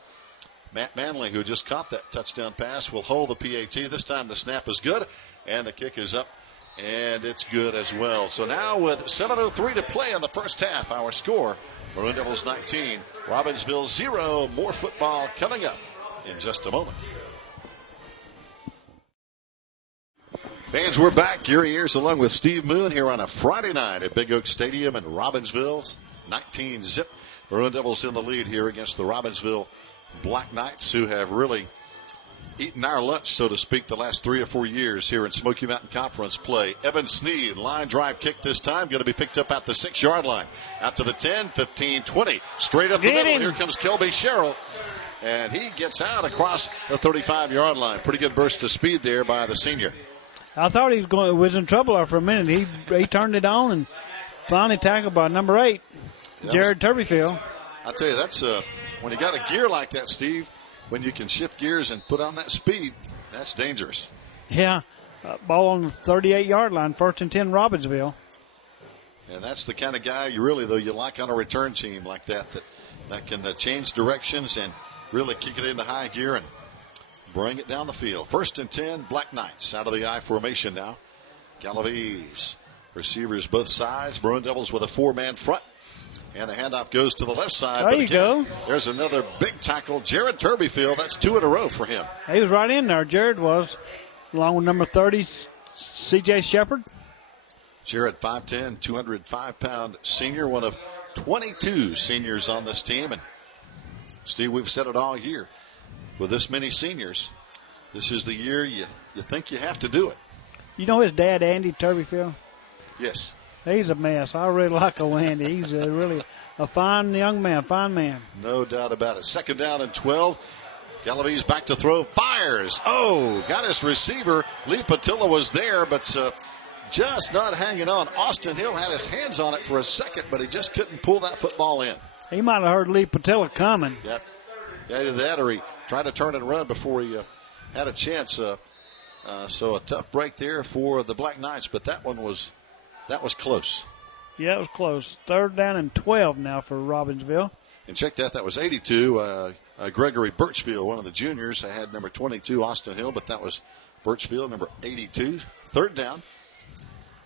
Matt Manley, who just caught that touchdown pass, will hold the PAT. This time the snap is good, and the kick is up, and it's good as well. So now with 7:03 to play in the first half, our score, Maroon Devils 19, Robbinsville 0. More football coming up in just a moment. Fans, we're back. Gary Ayers along with Steve Moon here on a Friday night at Big Oak Stadium in Robbinsville. 19-zip. Maroon Devils in the lead here against the Robbinsville Black Knights, who have really eaten our lunch, so to speak, the last 3 or 4 years here in Smoky Mountain Conference play. Evan Sneed, line drive kick this time, going to be picked up at the 6-yard line. Out to the 10, 15, 20. Straight up the middle. Here comes Kelby Sherrill. And he gets out across the 35-yard line. Pretty good burst of speed there by the senior. I thought he was in trouble there for a minute. He turned it on and finally tackled by number 8, Jared Turbyfield. I'll tell you, that's when you got a gear like that, Steve, when you can shift gears and put on that speed, that's dangerous. Yeah, ball on the 38-yard line, 1st and 10, Robbinsville. And that's the kind of guy you like on a return team like that can change directions and really kick it into high gear and bring it down the field. 1st and 10, Black Knights out of the I formation now. Galaviz, receivers both sides. Maroon Devils with a 4-man front. And the handoff goes to the left side. There you go. There's another big tackle. Jared Turbyfield, that's 2 in a row for him. He was right in there, Jared was, along with number 30, C.J. Shepard. Jared, 5'10", 205-pound senior, one of 22 seniors on this team. And, Steve, we've said it all year. With this many seniors, this is the year you think you have to do it. You know his dad, Andy Turbyfield? Yes. He's a mess. I really like old Andy. He's really a fine young man, fine man. No doubt about it. 2nd down and 12. Galaviz back to throw. Fires. Oh, got his receiver. Lee Patilla was there, but just not hanging on. Austin Hill had his hands on it for a second, but he just couldn't pull that football in. He might have heard Lee Patilla coming. Yep. Either that or he tried to turn and run before he had a chance. So a tough break there for the Black Knights, but that was close. Yeah, it was close. 3rd down and 12 now for Robbinsville. And check that. That was 82. Gregory Birchfield, one of the juniors. I had number 22, Austin Hill, but that was Birchfield, number 82. Third down.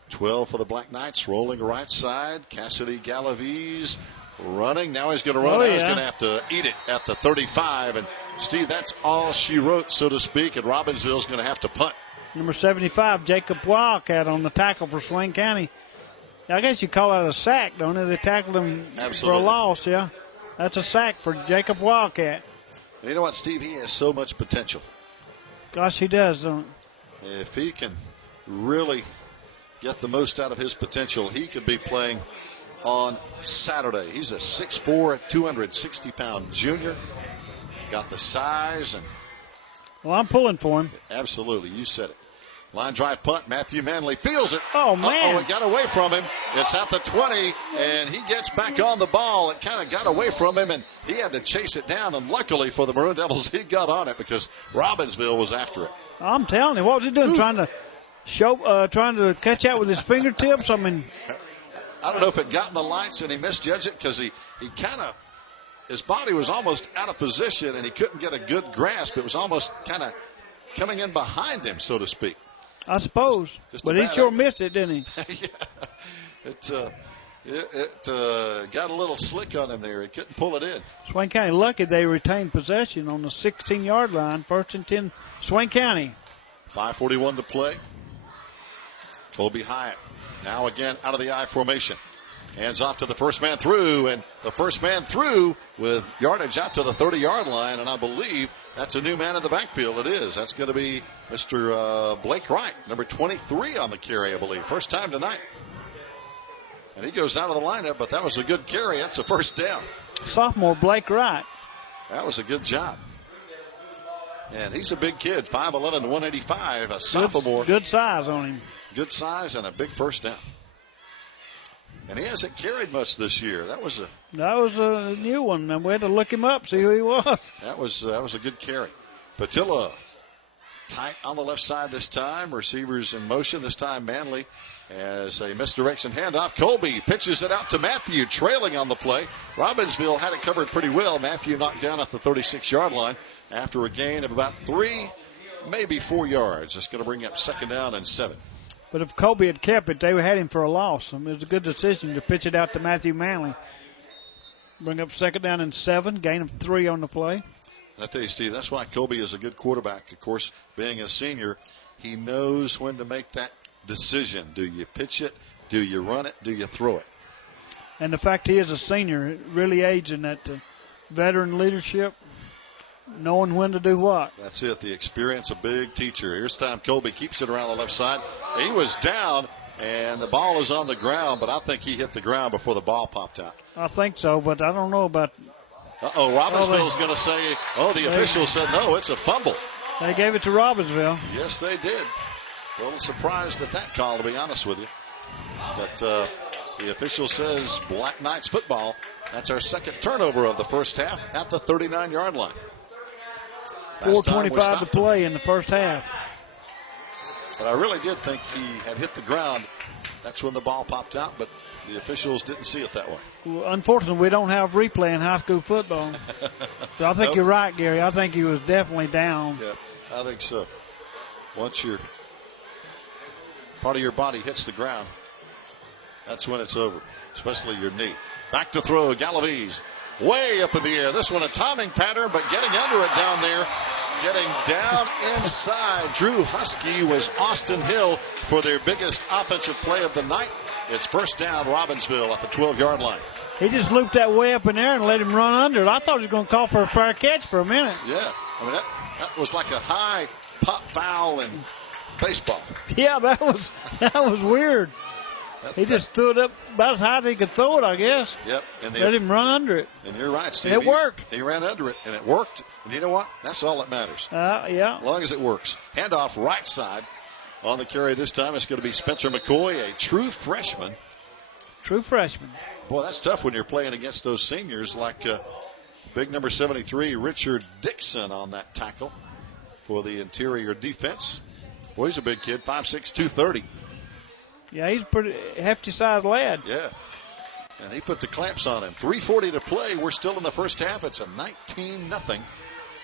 12 for the Black Knights, rolling right side. Cassidy Galaviz running. Now he's going to run. Now he's going to have to eat it at the 35. And, Steve, that's all she wrote, so to speak, and Robbinsville's going to have to punt. Number 75, Jacob Wildcat on the tackle for Swain County. I guess you call that a sack, don't it? They tackled him for a loss, yeah. That's a sack for Jacob Wildcat. And you know what, Steve? He has so much potential. Gosh, he does, don't he? If he can really get the most out of his potential, he could be playing on Saturday. He's a 6'4", 260-pound junior. Got the size. And well, I'm pulling for him. Absolutely. You said it. Line drive punt. Matthew Manley feels it. Oh, man. It got away from him. It's at the 20, and he gets back on the ball. It kind of got away from him, and he had to chase it down. And luckily for the Maroon Devils, he got on it because Robbinsville was after it. I'm telling you, what was he doing? Trying to catch out with his fingertips? I mean, I don't know if it got in the lights and he misjudged it because he kind of, his body was almost out of position and he couldn't get a good grasp. It was almost kind of coming in behind him, so to speak. I suppose. Just but he sure missed it, didn't he? Yeah. It got a little slick on him there. He couldn't pull it in. Swain County lucky they retained possession on the 16-yard line. 1st and 10, Swain County. 5:41 to play. Colby Hyatt now again out of the I formation. Hands off to the first man through, and the first man through with yardage out to the 30-yard line, and I believe that's a new man in the backfield. It is. That's going to be Mr. Blake Wright, number 23 on the carry, I believe. First time tonight. And he goes out of the lineup, but that was a good carry. That's a first down. Sophomore Blake Wright. That was a good job. And he's a big kid, 5'11", 185, a sophomore. Good size on him. Good size and a big first down. And he hasn't carried much this year. That was a new one, and we had to look him up, see who he was. That was a good carry. Patilla tight on the left side this time. Receivers in motion. This time Manley as a misdirection handoff. Colby pitches it out to Matthew, trailing on the play. Robbinsville had it covered pretty well. Matthew knocked down at the 36-yard line after a gain of about 3, maybe 4 yards. It's going to bring up 2nd down and 7. But if Colby had kept it, they had him for a loss. I mean, it was a good decision to pitch it out to Matthew Manley. Bring up 2nd down and 7, gain of 3 on the play. And I tell you, Steve, that's why Colby is a good quarterback. Of course, being a senior, he knows when to make that decision. Do you pitch it? Do you run it? Do you throw it? And the fact he is a senior really aids in that veteran leadership, knowing when to do what. That's it. The experience, a big teacher. Here's time Colby keeps it around the left side. He was down, and the ball is on the ground, but I think he hit the ground before the ball popped out. I think so, but I don't know about. Robbinsville's going to say, the official said no, it's a fumble. They gave it to Robbinsville. Yes, they did. A little surprised at that call, to be honest with you. But the official says Black Knights football. That's our second turnover of the first half at the 39-yard line. 4:25 to play in the first half. But I really did think he had hit the ground. That's when the ball popped out, but the officials didn't see it that way. Well, unfortunately, we don't have replay in high school football. So I think you're right, Gary. I think he was definitely down. Yeah, I think so. Once part of your body hits the ground, that's when it's over, especially your knee. Back to throw, Galaviz. Way up in the air. This one a timing pattern, but getting under it down there. Getting down inside. Drew Husky was Austin Hill for their biggest offensive play of the night. It's first down, Robbinsville at the 12-yard line. He just looped that way up in there and let him run under it. I thought he was going to call for a fair catch for a minute. Yeah. I mean, that was like a high pop foul in baseball. Yeah, that was weird. He just threw it up about as high as he could throw it, I guess. Yep. Let him run under it. And you're right, Steve. And it worked. He ran under it, and it worked. And you know what? That's all that matters. Yeah. As long as it works. Handoff right side. On the carry this time, it's going to be Spencer McCoy, a true freshman. True freshman. Boy, that's tough when you're playing against those seniors like big number 73, Richard Dixon on that tackle for the interior defense. Boy, he's a big kid, 5'6", 230. Yeah, he's a pretty hefty-sized lad. Yeah. And he put the clamps on him. 3:40 to play. We're still in the first half. It's a 19-0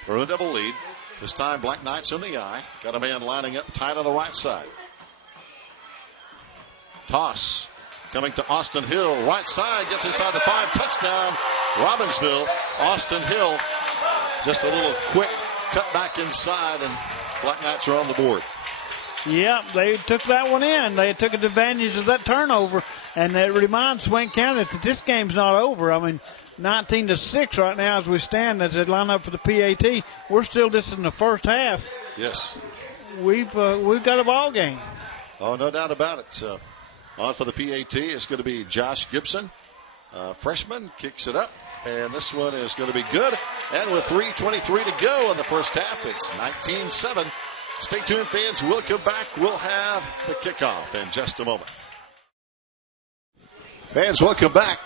Maroon Devil lead. This time, Black Knights in the eye. Got a man lining up tight on the right side. Toss coming to Austin Hill. Right side, gets inside the 5. Touchdown, Robbinsville. Austin Hill, just a little quick cut back inside, and Black Knights are on the board. Yeah, they took that one in. They took advantage of that turnover, and it reminds Swain County that this game's not over. I mean, 19-6 right now as we stand as they line up for the PAT. We're still just in the first half. Yes. We've got a ball game. Oh, no doubt about it. On for the PAT is going to be Josh Gibson. Freshman, kicks it up, and this one is going to be good. And with 3:23 to go in the first half, it's 19-7. Stay tuned, fans. We'll come back. We'll have the kickoff in just a moment. Fans, welcome back.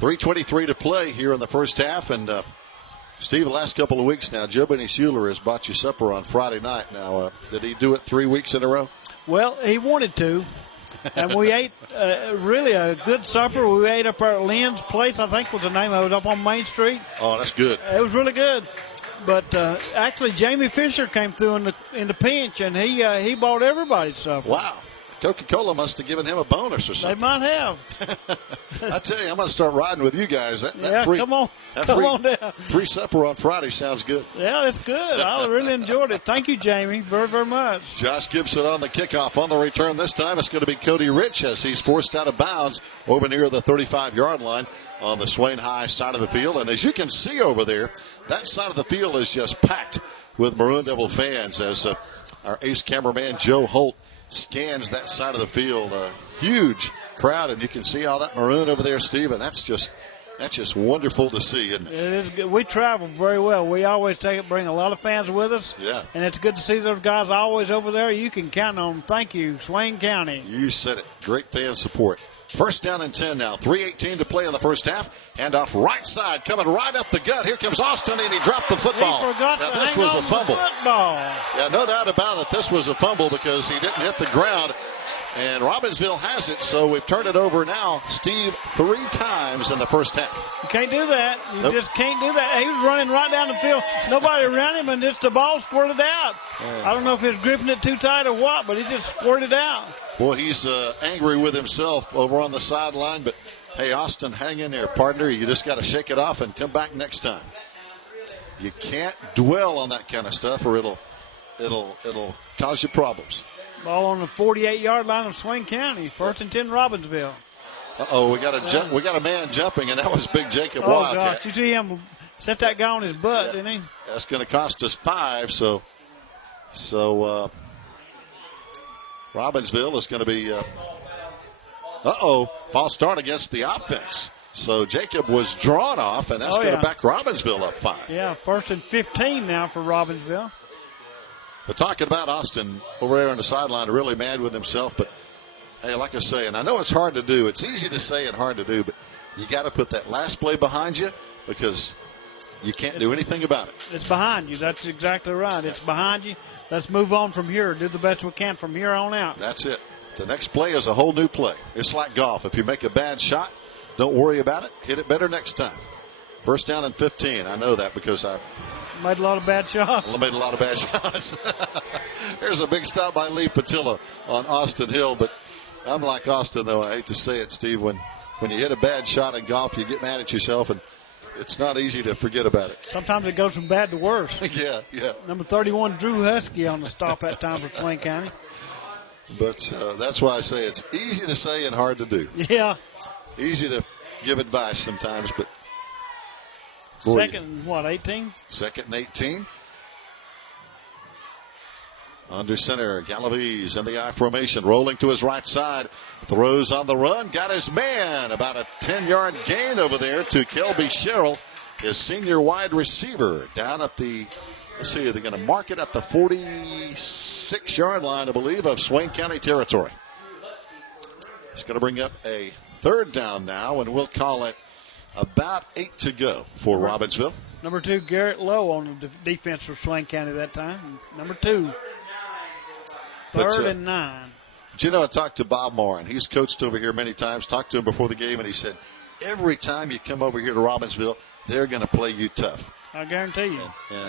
3:23 to play here in the first half. And, Steve, the last couple of weeks now, Joe Benny Schuler has bought you supper on Friday night. Now, did he do it 3 weeks in a row? Well, he wanted to. And we ate really a good supper. We ate up at Lynn's Place, I think was the name of it, up on Main Street. Oh, that's good. It was really good. But actually, Jamie Fisher came through in the pinch, and he bought everybody supper. Wow. Coca-Cola must have given him a bonus or something. They might have. I tell you, I'm going to start riding with you guys. Come on down. Free supper on Friday sounds good. Yeah, it's good. I really enjoyed it. Thank you, Jamie, very, very much. Josh Gibson on the kickoff. On the return this time, it's going to be Cody Rich as he's forced out of bounds over near the 35-yard line on the Swain High side of the field. And as you can see over there, that side of the field is just packed with Maroon Devil fans as our ace cameraman Joe Holt scans that side of the field. A huge crowd, and you can see all that maroon over there, Steve, and that's just wonderful to see, isn't it? It is good. We travel very well. We always bring a lot of fans with us. Yeah. And it's good to see those guys always over there. You can count on them. Thank you, Swain County. You said it. Great fan support. First down and 10 now. 3:18 to play in the first half. Handoff right side, coming right up the gut. Here comes Austin, and he dropped the football. He forgot now, to this hang was on a fumble. The football. Yeah, no doubt about it. This was a fumble because he didn't hit the ground. And Robbinsville has it, so we've turned it over now, Steve, 3 times in the first half. You can't do that. You just can't do that. He was running right down the field. Nobody around him, and just the ball squirted out. I don't know if he was gripping it too tight or what, but he just squirted out. Boy, he's angry with himself over on the sideline, but hey, Austin, hang in there, partner. You just got to shake it off and come back next time. You can't dwell on that kind of stuff, or it'll cause you problems. Ball on the 48-yard line of Swain County. 1st and 10, Robbinsville. We got a man jumping, and that was Big Jacob Oh, Wildcat. gosh. You see him set that guy on his butt, didn't he? That's going to cost us 5, so Robbinsville is going to be false start against the offense. So Jacob was drawn off, and that's going to back Robbinsville up 5. Yeah, 1st and 15 now for Robbinsville. But talking about Austin over there on the sideline, really mad with himself. But, hey, like I say, and I know it's hard to do. It's easy to say and hard to do, but you got to put that last play behind you because you can't do anything about it. It's behind you. That's exactly right. It's behind you. Let's move on from here. Do the best we can from here on out. That's it. The next play is a whole new play. It's like golf. If you make a bad shot, don't worry about it. Hit it better next time. 1st down and 15. I know that because I made a lot of bad shots. Made a lot of bad shots. There's a big stop by Lee Patilla on Austin Hill, but I'm like Austin, though. I hate to say it, Steve. When you hit a bad shot in golf, you get mad at yourself, and it's not easy to forget about it. Sometimes it goes from bad to worse. Yeah. Number 31, Drew Husky on the stop that time for Swain County. But that's why I say it's easy to say and hard to do. Yeah. Easy to give advice sometimes, but boy, 18? 2nd and 18. Under center, Galaviz in the I formation, rolling to his right side. Throws on the run, got his man. About a 10-yard gain over there to Kelby Sherrill, his senior wide receiver. Down at the, they're going to mark it at the 46-yard line, I believe, of Swain County territory. He's going to bring up a 3rd down now, and we'll call it about 8 to go for Robbinsville. Number 2, Garrett Lowe on the defense for Swain County that time. Number 2. 3rd and 9. But I talked to Bob Moore, and he's coached over here many times. Talked to him before the game, and he said, every time you come over here to Robbinsville, they're going to play you tough. I guarantee you.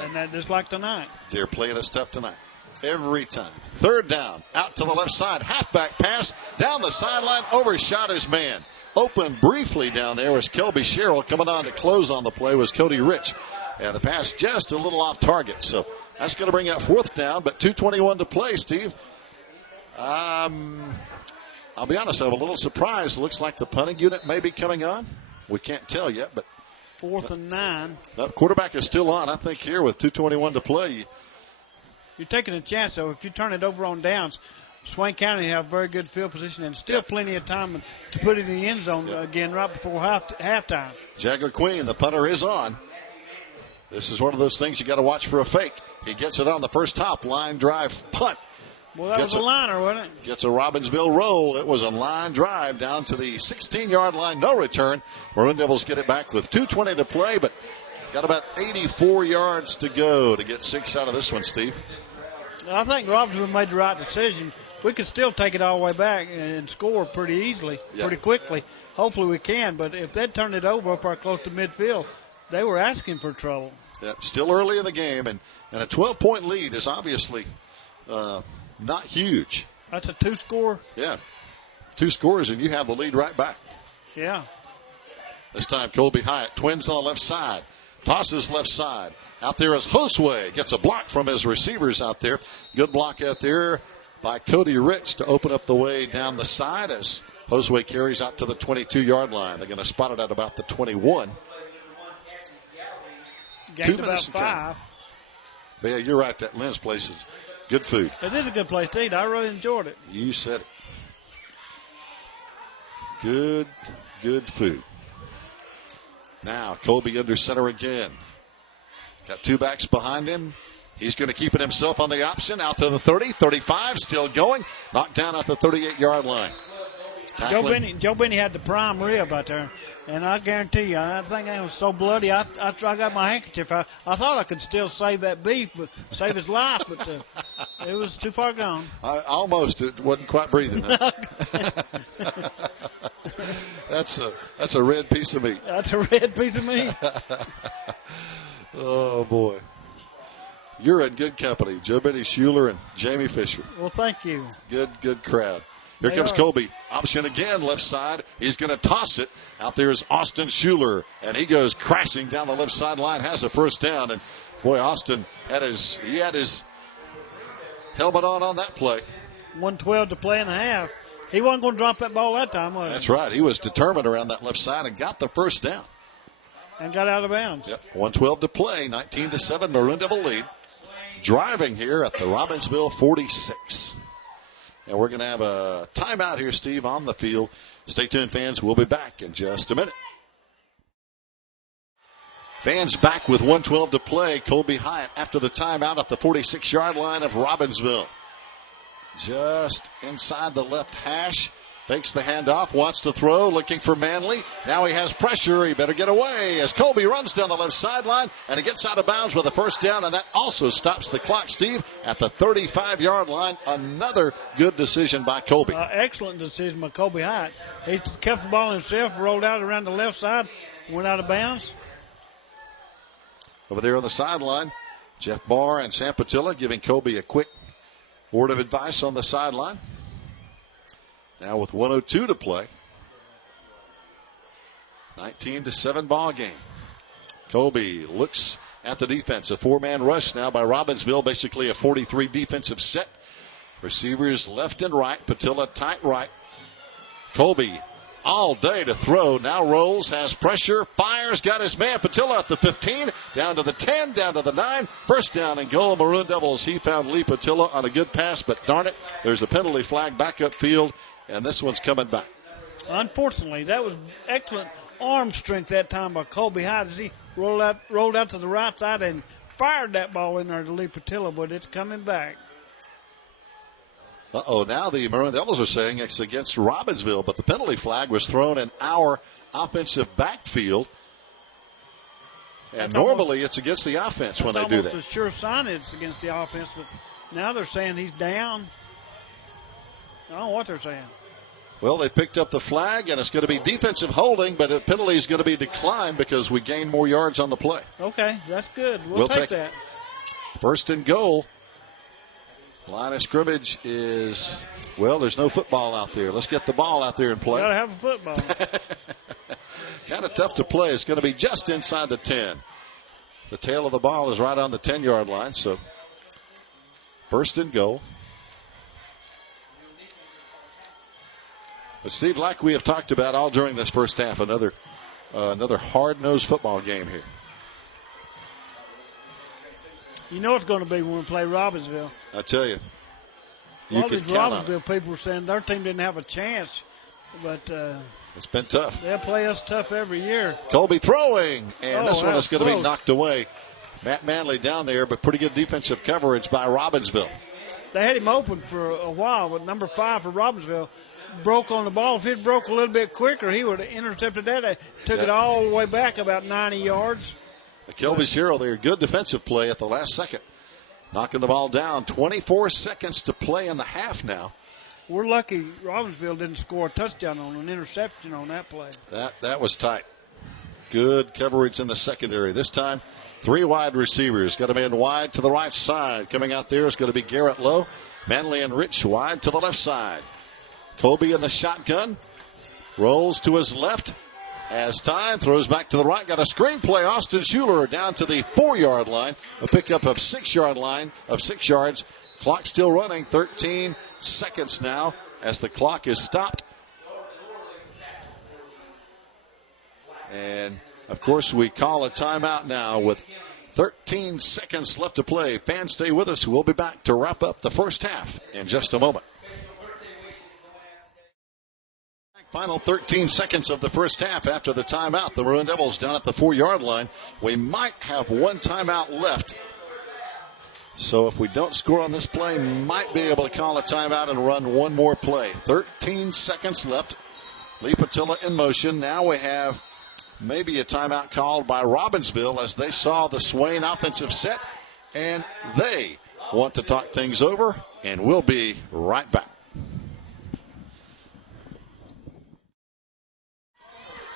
And that just like tonight. They're playing us tough tonight. Every time. Third down, out to the left side, halfback pass, down the sideline, overshot his man. Open briefly down there was Kelby Sherrill. Coming on to close on the play was Cody Rich. And the pass just a little off target. So that's going to bring up fourth down, but 2:21 to play, Steve. I'll be honest, I'm a little surprised. Looks like the punting unit may be coming on. We can't tell yet, but 4th and 9. The quarterback is still on, I think, here with 2:21 to play. You're taking a chance, though. If you turn it over on downs, Swain County have very good field position and still plenty of time to put it in the end zone again right before halftime. Jagger Queen, the punter, is on. This is one of those things you got to watch for a fake. He gets it on the first hop, line drive punt. Well, that was a liner, wasn't it? Gets a Robbinsville roll. It was a line drive down to the 16-yard line, no return. Maroon Devils get it back with 2:20 to play, but got about 84 yards to go to get 6 out of this one, Steve. I think Robbinsville made the right decision. We could still take it all the way back and score pretty easily, pretty quickly. Hopefully we can, but if they'd turned it over up or close to midfield, they were asking for trouble. Yep, still early in the game, and a 12-point lead is obviously not huge. That's a 2-score? Yeah, 2 scores, and you have the lead right back. Yeah. This time Colby Hyatt, twins on the left side, tosses left side. Out there is Josue, gets a block from his receivers out there. Good block out there by Cody Rich to open up the way down the side as Josue carries out to the 22-yard line. They're going to spot it at about the 21. Gained about 5. But yeah, you're right. That Lynn's place is good food. It is a good place to eat. I really enjoyed it. You said it. Good food. Now, Colby under center again. Got 2 backs behind him. He's going to keep it himself on the option. Out to the 30, 35, still going. Knocked down at the 38-yard line. Joe Benny had the prime rib out there. And I guarantee you, I think it was so bloody, I got my handkerchief. I thought I could still save that beef, but save his life, but it was too far gone. It wasn't quite breathing. Huh? That's a red piece of meat. That's a red piece of meat. Oh, boy. You're in good company. Joe Benny Schuler and Jamie Fisher. Well, thank you. Good crowd. Here comes Colby. Option again, left side. He's going to toss it. Out there is Austin Schuler, and he goes crashing down the left sideline, has a first down. And, boy, Austin had his helmet on that play. 1:12 to play in the half. He wasn't going to drop that ball that time, was he? That's right. He was determined around that left side and got the first down. And got out of bounds. Yep, 1:12 to play, 19-7, Maroon Devil lead. Driving here at the Robbinsville 46. And we're going to have a timeout here, Steve, on the field. Stay tuned, fans. We'll be back in just a minute. Fans back with 1:12 to play. Colby Hyatt after the timeout at the 46-yard line of Robbinsville. Just inside the left hash. Fakes the handoff, wants to throw, looking for Manley. Now he has pressure. He better get away as Colby runs down the left sideline, and he gets out of bounds with a first down, and that also stops the clock, Steve, at the 35-yard line. Another good decision by Colby. Excellent decision by Colby Hyatt. He kept the ball himself, rolled out around the left side, went out of bounds. Over there on the sideline, Jeff Barr and Sam Patilla giving Colby a quick word of advice on the sideline. Now with 1:02 to play. 19-7 ball game. Colby looks at the defense. A 4-man rush now by Robbinsville. Basically a 43 defensive set. Receivers left and right. Patilla tight right. Colby all day to throw. Now rolls, has pressure, fires, got his man. Patilla at the 15, down to the 10, down to the 9. First down and goal. Maroon Devils. He found Lee Patilla on a good pass, but darn it, there's a penalty flag back up field. And this one's coming back. Unfortunately, that was excellent arm strength that time by Colby Hyatt as he rolled out to the right side and fired that ball in there to Lee Patilla, but it's coming back. Now the Maroon Devils are saying it's against Robbinsville, but the penalty flag was thrown in our offensive backfield. And normally it's against the offense when they do that. It's a sure sign it's against the offense, but now they're saying he's down. I don't know what they're saying. Well, they picked up the flag, and it's going to be defensive holding, but the penalty is going to be declined because we gained more yards on the play. Okay, that's good. We'll take that. First and goal. Line of scrimmage is, well, there's no football out there. Let's get the ball out there and play. Got to have a football. Kind of tough to play. It's going to be just inside the 10. The tail of the ball is right on the 10-yard line, so first and goal. But, Steve, like we have talked about all during this first half, another hard-nosed football game here. You know it's going to be when we play Robbinsville. I tell you. All these Robbinsville people were saying their team didn't have a chance, but it's been tough. They'll play us tough every year. Colby throwing, and this one is going to be knocked away. Matt Manley down there, but pretty good defensive coverage by Robbinsville. They had him open for a while, but number 5 for Robbinsville broke on the ball. If it broke a little bit quicker, he would have intercepted that. Took it all the way back about 90 yards. Kelby's hero there. Good defensive play at the last second. Knocking the ball down. 24 seconds to play in the half now. We're lucky Robbinsville didn't score a touchdown on an interception on that play. That was tight. Good coverage in the secondary. This time, 3 wide receivers. Got a man wide to the right side. Coming out there is going to be Garrett Lowe. Manley and Rich wide to the left side. Colby in the shotgun. Rolls to his left. Has time. Throws back to the right. Got a screen play. Austin Schuler down to the 4-yard line. A pickup of 6 yards. Clock still running. 13 seconds now as the clock is stopped. And, of course, we call a timeout now with 13 seconds left to play. Fans, stay with us. We'll be back to wrap up the first half in just a moment. Final 13 seconds of the first half after the timeout. The Maroon Devils down at the 4-yard line. We might have one timeout left. So if we don't score on this play, might be able to call a timeout and run one more play. 13 seconds left. Lee Patilla in motion. Now we have maybe a timeout called by Robbinsville as they saw the Swain offensive set. And they want to talk things over. And we'll be right back.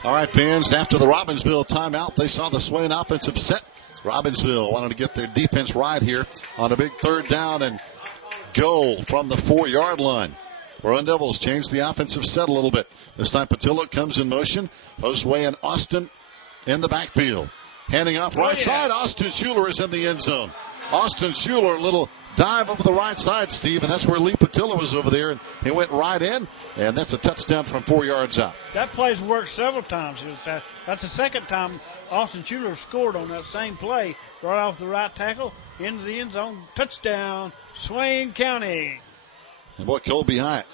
All right, fans, after the Robbinsville timeout, they saw the Swain offensive set. Robbinsville wanted to get their defense right here on a big 3rd down and goal from the 4-yard line. Maroon Devils changed the offensive set a little bit. This time Patilla comes in motion. Josue and Austin in the backfield. Handing off right side. Austin Schuler is in the end zone. Austin Schuler, a little dive over the right side, Steve, and that's where Lee Patilla was over there, and he went right in, and that's a touchdown from 4 yards out. That play's worked several times. That's the second time Austin Schuler scored on that same play, right off the right tackle, into the end zone, touchdown, Swain County. And boy, Colby Hyatt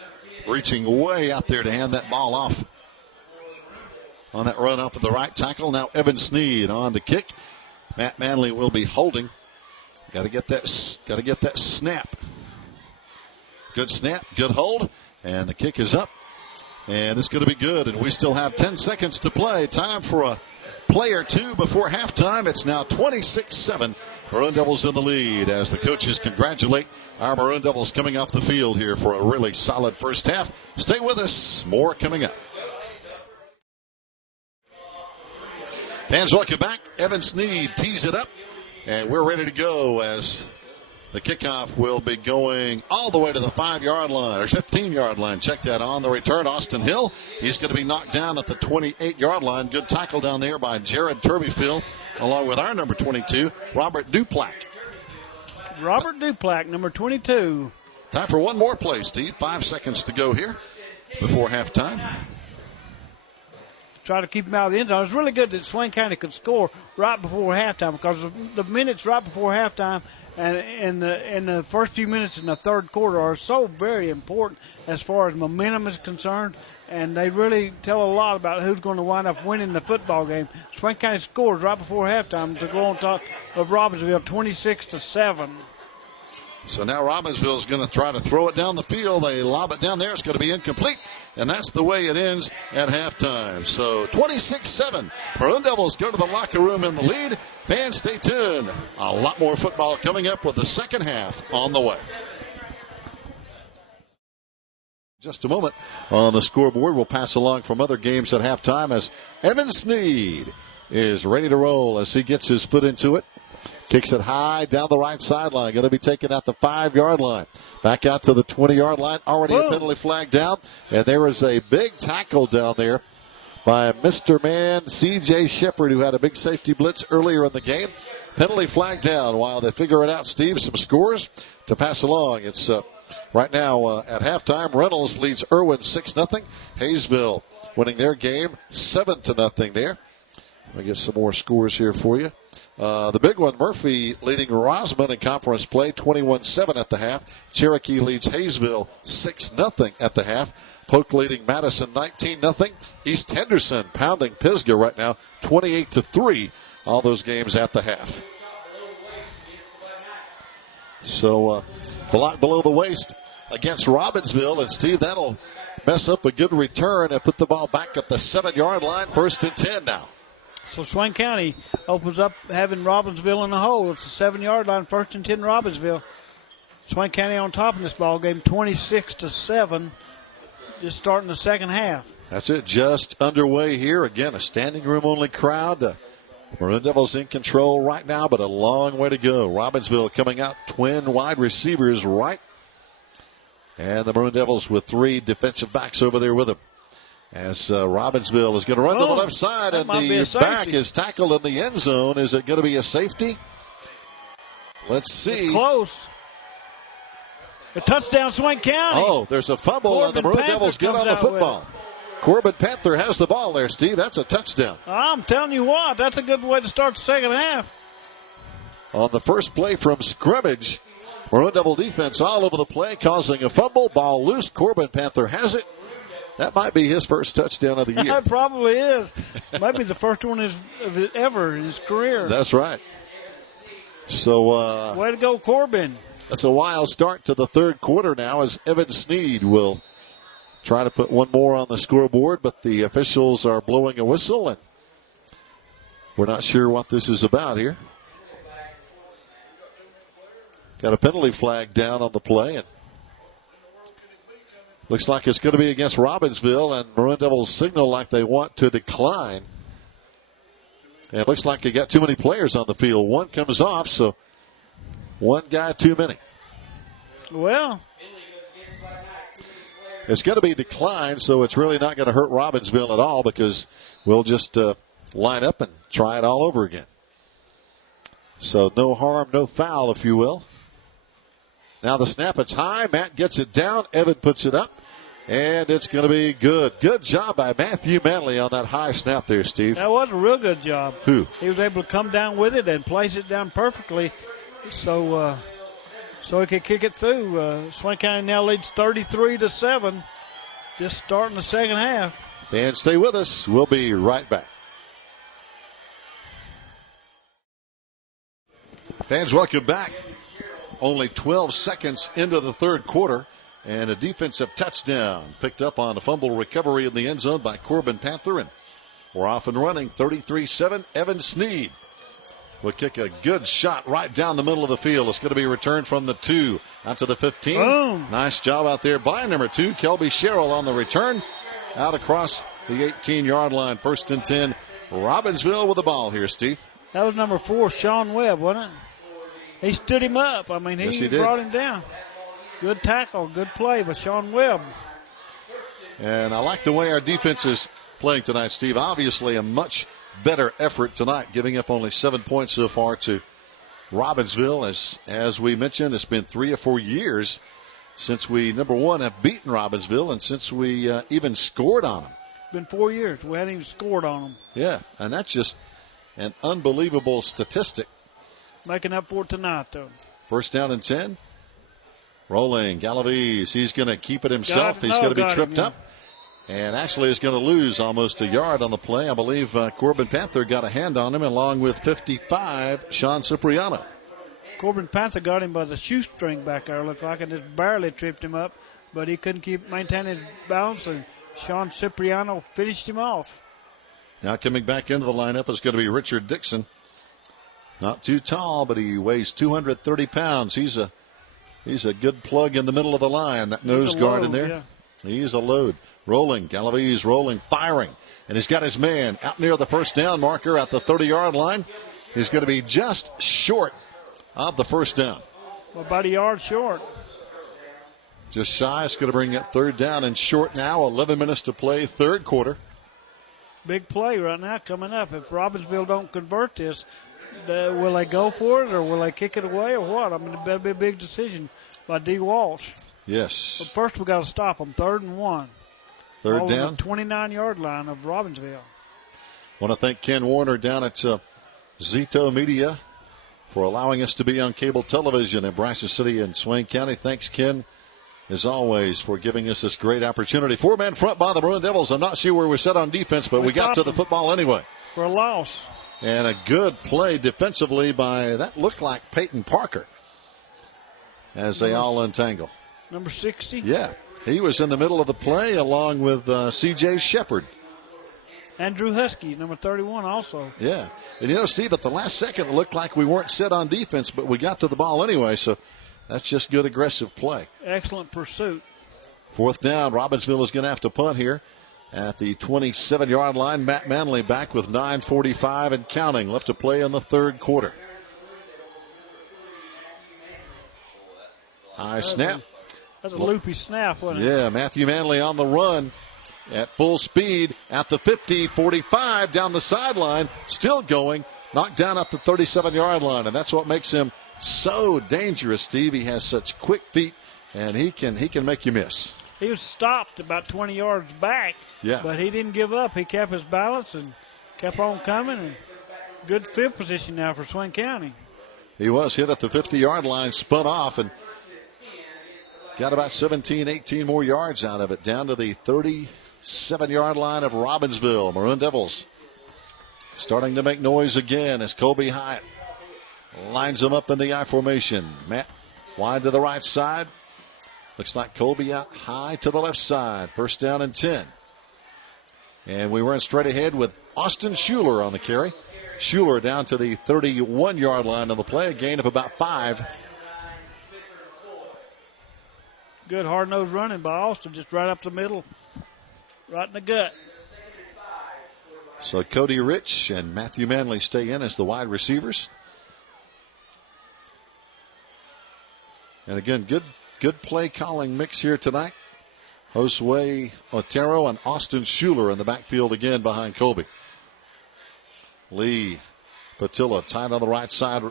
reaching way out there to hand that ball off on that run off of the right tackle. Now Evan Sneed on the kick. Matt Manley will be holding. Got to get that snap. Good snap, good hold, and the kick is up. And it's going to be good, and we still have 10 seconds to play. Time for a play or two before halftime. It's now 26-7. Maroon Devils in the lead as the coaches congratulate our Maroon Devils coming off the field here for a really solid first half. Stay with us. More coming up. Fans, welcome back. Evan Sneed tees it up. And we're ready to go as the kickoff will be going all the way to the 5-yard line or 15-yard line. Check that on the return. Austin Hill, he's going to be knocked down at the 28-yard line. Good tackle down there by Jared Turbyfield, along with our number 22, Robert Duplack. Robert Duplack, number 22. Time for one more play, Steve. 5 seconds to go here before halftime. Try to keep him out of the end zone. It's really good that Swain County could score right before halftime because the minutes right before halftime and in the first few minutes in the third quarter are so very important as far as momentum is concerned, and they really tell a lot about who's going to wind up winning the football game. Swain County scores right before halftime to go on top of Robbinsville 26-7. So now Robbinsville is going to try to throw it down the field. They lob it down there. It's going to be incomplete. And that's the way it ends at halftime. So 26-7. Maroon Devils go to the locker room in the lead. Fans, stay tuned. A lot more football coming up with the second half on the way. Just a moment on the scoreboard. We'll pass along from other games at halftime as Evan Sneed is ready to roll as he gets his foot into it. Kicks it high down the right sideline. Going to be taken at the 5-yard line. Back out to the 20-yard line. Already a penalty flag down. And there is a big tackle down there by Mr. Man, C.J. Shepard, who had a big safety blitz earlier in the game. Penalty flag down while they figure it out. Steve, some scores to pass along. It's right now at halftime. Reynolds leads Irwin 6-0. Hayesville winning their game 7-0 there. Let me get some more scores here for you. The big one, Murphy leading Rosman in conference play 21-7 at the half. Cherokee leads Hayesville 6-0 at the half. Polk leading Madison 19-0. East Henderson pounding Pisgah right now 28-3. All those games at the half. So block below the waist against Robbinsville. And Steve, that'll mess up a good return and put the ball back at the 7-yard line. 1st and 10 now. So Swain County opens up having Robbinsville in the hole. It's the 7-yard line, 1st and 10 Robbinsville. Swain County on top in this ball game, 26-7, just starting the second half. That's it, just underway here. Again, a standing room only crowd. Maroon Devils in control right now, but a long way to go. Robbinsville coming out, twin wide receivers right. And the Maroon Devils with 3 defensive backs over there with them. As Robbinsville is going to run to the left side, and the back is tackled in the end zone. Is it going to be a safety? Let's see. It's close. A touchdown, Swain County. Oh, there's a fumble, and the Maroon Devils get on the football. Corbin Panther has the ball there, Steve. That's a touchdown. I'm telling you what, that's a good way to start the second half. On the first play from scrimmage, Maroon Devil defense all over the play, causing a fumble. Ball loose. Corbin Panther has it. That might be his first touchdown of the year. It probably is. Might be the first one ever in his career. That's right. So, way to go, Corbin. That's a wild start to the third quarter now as Evan Sneed will try to put one more on the scoreboard, but the officials are blowing a whistle, and we're not sure what this is about here. Got a penalty flag down on the play, and looks like it's going to be against Robbinsville, and Maroon Devils signal like they want to decline. And it looks like they got too many players on the field. One comes off, so one guy too many. Well, it's going to be declined, so it's really not going to hurt Robbinsville at all because we'll just line up and try it all over again. So no harm, no foul, if you will. Now the snap, it's high. Matt gets it down. Evan puts it up. And it's going to be good. Good job by Matthew Manley on that high snap there, Steve. That was a real good job. Who? He was able to come down with it and place it down perfectly so he could kick it through. Swain County now leads 33-7, just starting the second half. And stay with us. We'll be right back. Fans, welcome back. Only 12 seconds into the third quarter. And a defensive touchdown picked up on a fumble recovery in the end zone by Corbin Panther. And we're off and running 33-7. Evan Sneed will kick a good shot right down the middle of the field. It's going to be returned from the 2 out to the 15. Boom. Nice job out there by number 2, Kelby Sherrill on the return. Out across the 18-yard line. 1st and 10. Robbinsville with the ball here, Steve. That was number 4, Sean Webb, wasn't it? He stood him up. I mean, he brought him down. Good tackle, good play by Sean Webb. And I like the way our defense is playing tonight, Steve. Obviously a much better effort tonight, giving up only 7 points so far to Robbinsville. As we mentioned, it's been 3 or 4 years since we, number one, have beaten Robbinsville and since we even scored on them. It's been 4 years. We hadn't even scored on them. Yeah, and that's just an unbelievable statistic. Making up for it tonight, though. 1st down and 10. Rolling, Galaviz, he's going to keep it himself. He's going to be tripped up. And actually is going to lose almost a yard on the play. I believe Corbin Panther got a hand on him along with 55, Sean Cipriano. Corbin Panther got him by the shoestring back there, looked like, and just barely tripped him up. But he couldn't keep maintaining his balance, and Sean Cipriano finished him off. Now coming back into the lineup is going to be Richard Dixon. Not too tall, but he weighs 230 pounds. He's a good plug in the middle of the line. That nose guard in there. Yeah. He's a load. Rolling. Galaviz rolling, firing. And he's got his man out near the first down marker at the 30-yard line. He's going to be just short of the first down. About a yard short. Just shy. It's going to bring up third down and short now. 11 minutes to play, third quarter. Big play right now coming up. If Robbinsville don't convert this, will they go for it or will they kick it away or what? I mean, it better be a big decision by D. Walsh. Yes. But first we got to stop them. 3rd and 1. Third down. The 29-yard line of Robbinsville. Want to thank Ken Warner down at Zito Media for allowing us to be on cable television in Bryson City and Swain County. Thanks, Ken, as always, for giving us this great opportunity. 4-man front by the Maroon Devils. I'm not sure where we're set on defense, but we got to the football anyway. For a loss. And a good play defensively by, that looked like Peyton Parker as they all untangle. Number 60? Yeah. He was in the middle of the play along with C.J. Shepard. Andrew Husky, number 31 also. Yeah. And, Steve, at the last second, it looked like we weren't set on defense, but we got to the ball anyway, so that's just good aggressive play. Excellent pursuit. 4th down. Robbinsville is going to have to punt here at the 27-yard line. Matt Manley back with 9:45 and counting left to play in the third quarter. High snap. That's a loopy snap, wasn't it? Yeah, Matthew Manley on the run at full speed at the 50, 45 down the sideline, still going, knocked down at the 37-yard line, and that's what makes him so dangerous, Steve. He has such quick feet, and he can make you miss. He was stopped about 20 yards back, but he didn't give up. He kept his balance and kept on coming, and good field position now for Swain County. He was hit at the 50-yard line, spun off, and got about 17, 18 more yards out of it, down to the 37-yard line of Robbinsville. Maroon Devils starting to make noise again as Colby Hyatt lines them up in the I formation. Matt wide to the right side. Looks like Colby out high to the left side. First down and 10. And we run straight ahead with Austin Schuler on the carry. Schuler down to the 31-yard line of the play, a gain of about 5. Good hard-nosed running by Austin, just right up the middle, right in the gut. So Cody Rich and Matthew Manley stay in as the wide receivers. And again, good play calling mix here tonight. Josue Otero and Austin Schuler in the backfield again behind Colby. Lee Patilla tied on the right side.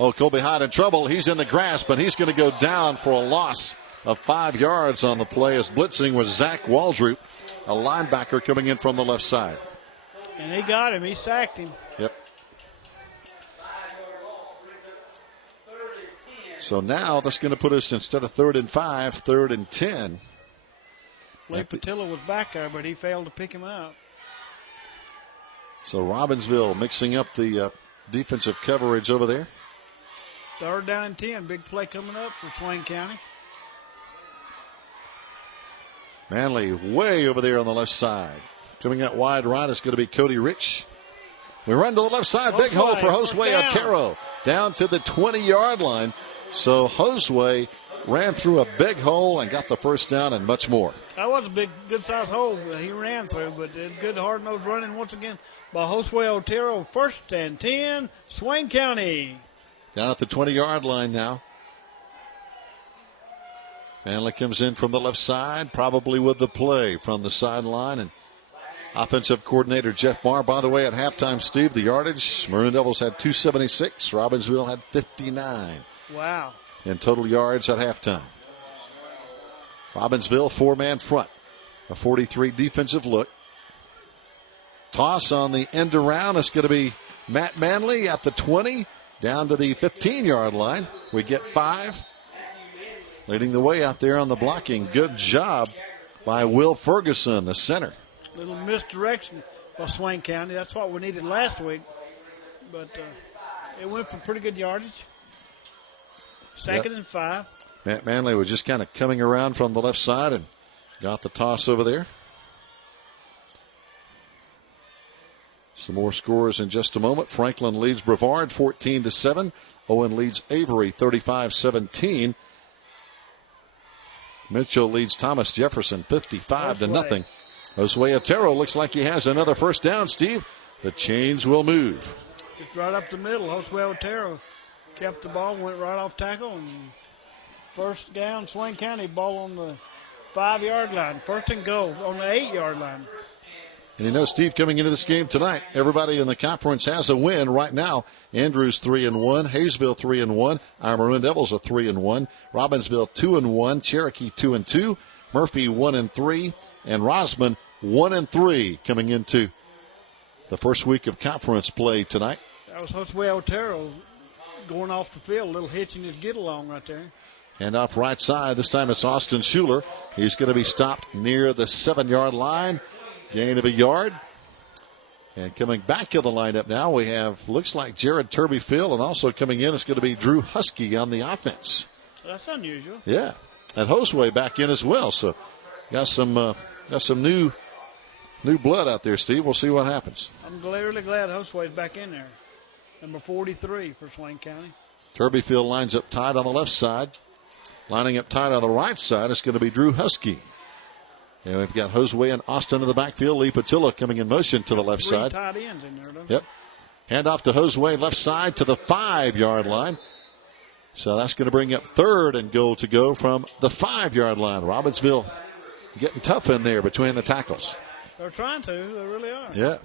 Oh, Colby Hyde in trouble. He's in the grasp, and he's going to go down for a loss of 5 yards on the play as blitzing was Zach Waldrop, a linebacker coming in from the left side. And he got him. He sacked him. Yep. So now that's going to put us, instead of 3rd and 5, 3rd and 10. Lee Patilla was back there, but he failed to pick him up. So Robbinsville mixing up the defensive coverage over there. 3rd down and 10. Big play coming up for Swain County. Manley way over there on the left side. Coming out wide right is going to be Cody Rich. We run to the left side. Big hole for Josue Otero. Down to the 20-yard line. So Josue ran through a big hole and got the first down and much more. That was a big, good-sized hole he ran through, but good hard-nosed running once again by Josue Otero. 1st and 10, Swain County. Down at the 20-yard line now. Manley comes in from the left side, probably with the play from the sideline. And offensive coordinator Jeff Marr, by the way, at halftime, Steve, the yardage, Maroon Devils had 276. Robbinsville had 59. Wow. In total yards at halftime. Robbinsville, 4-man front. A 43 defensive look. Toss on the end around. It's going to be Matt Manley at the 20, down to the 15-yard line. We get 5. Leading the way out there on the blocking. Good job by Will Ferguson, the center. Little misdirection by Swain County. That's what we needed last week. But it went for pretty good yardage. 2nd and 5. Matt Manley was just kind of coming around from the left side and got the toss over there. Some more scores in just a moment. Franklin leads Brevard 14-7. Owen leads Avery 35-17. Mitchell leads Thomas Jefferson 55-0. Josue Otero looks like he has another first down, Steve. The chains will move. Just right up the middle. Josue Otero kept the ball, went right off tackle, and first down, Swain County, ball on the 5-yard line. First and goal on the 8-yard line. And you know, Steve, coming into this game tonight, everybody in the conference has a win right now. Andrews 3-1, Hayesville 3-1, our Maroon Devils are 3-1, Robbinsville 2-1, Cherokee 2-2, Murphy 1-3, and Rosman 1-3 coming into the first week of conference play tonight. That was Josue Otero going off the field, a little hitching his get along right there. And off right side, this time it's Austin Schuler. He's going to be stopped near the 7-yard line. Gain of a yard. And coming back to the lineup now, we have, looks like Jared Turbyfield, and also coming in is going to be Drew Husky on the offense. That's unusual. Yeah. And Josue back in as well. So got some new blood out there, Steve. We'll see what happens. I'm really glad Josue's back in there. Number 43 for Swain County. Turbyfield lines up tight on the left side. Lining up tight on the right side is going to be Drew Husky. And we've got Josue and Austin in the backfield. Lee Patilla coming in motion to the left side. Tight ends in there, Yep. Hand off to Josue, left side to the 5-yard line. So that's going to bring up 3rd and goal to go from the 5-yard line. Robbinsville getting tough in there between the tackles. They're trying to. They really are. Yeah.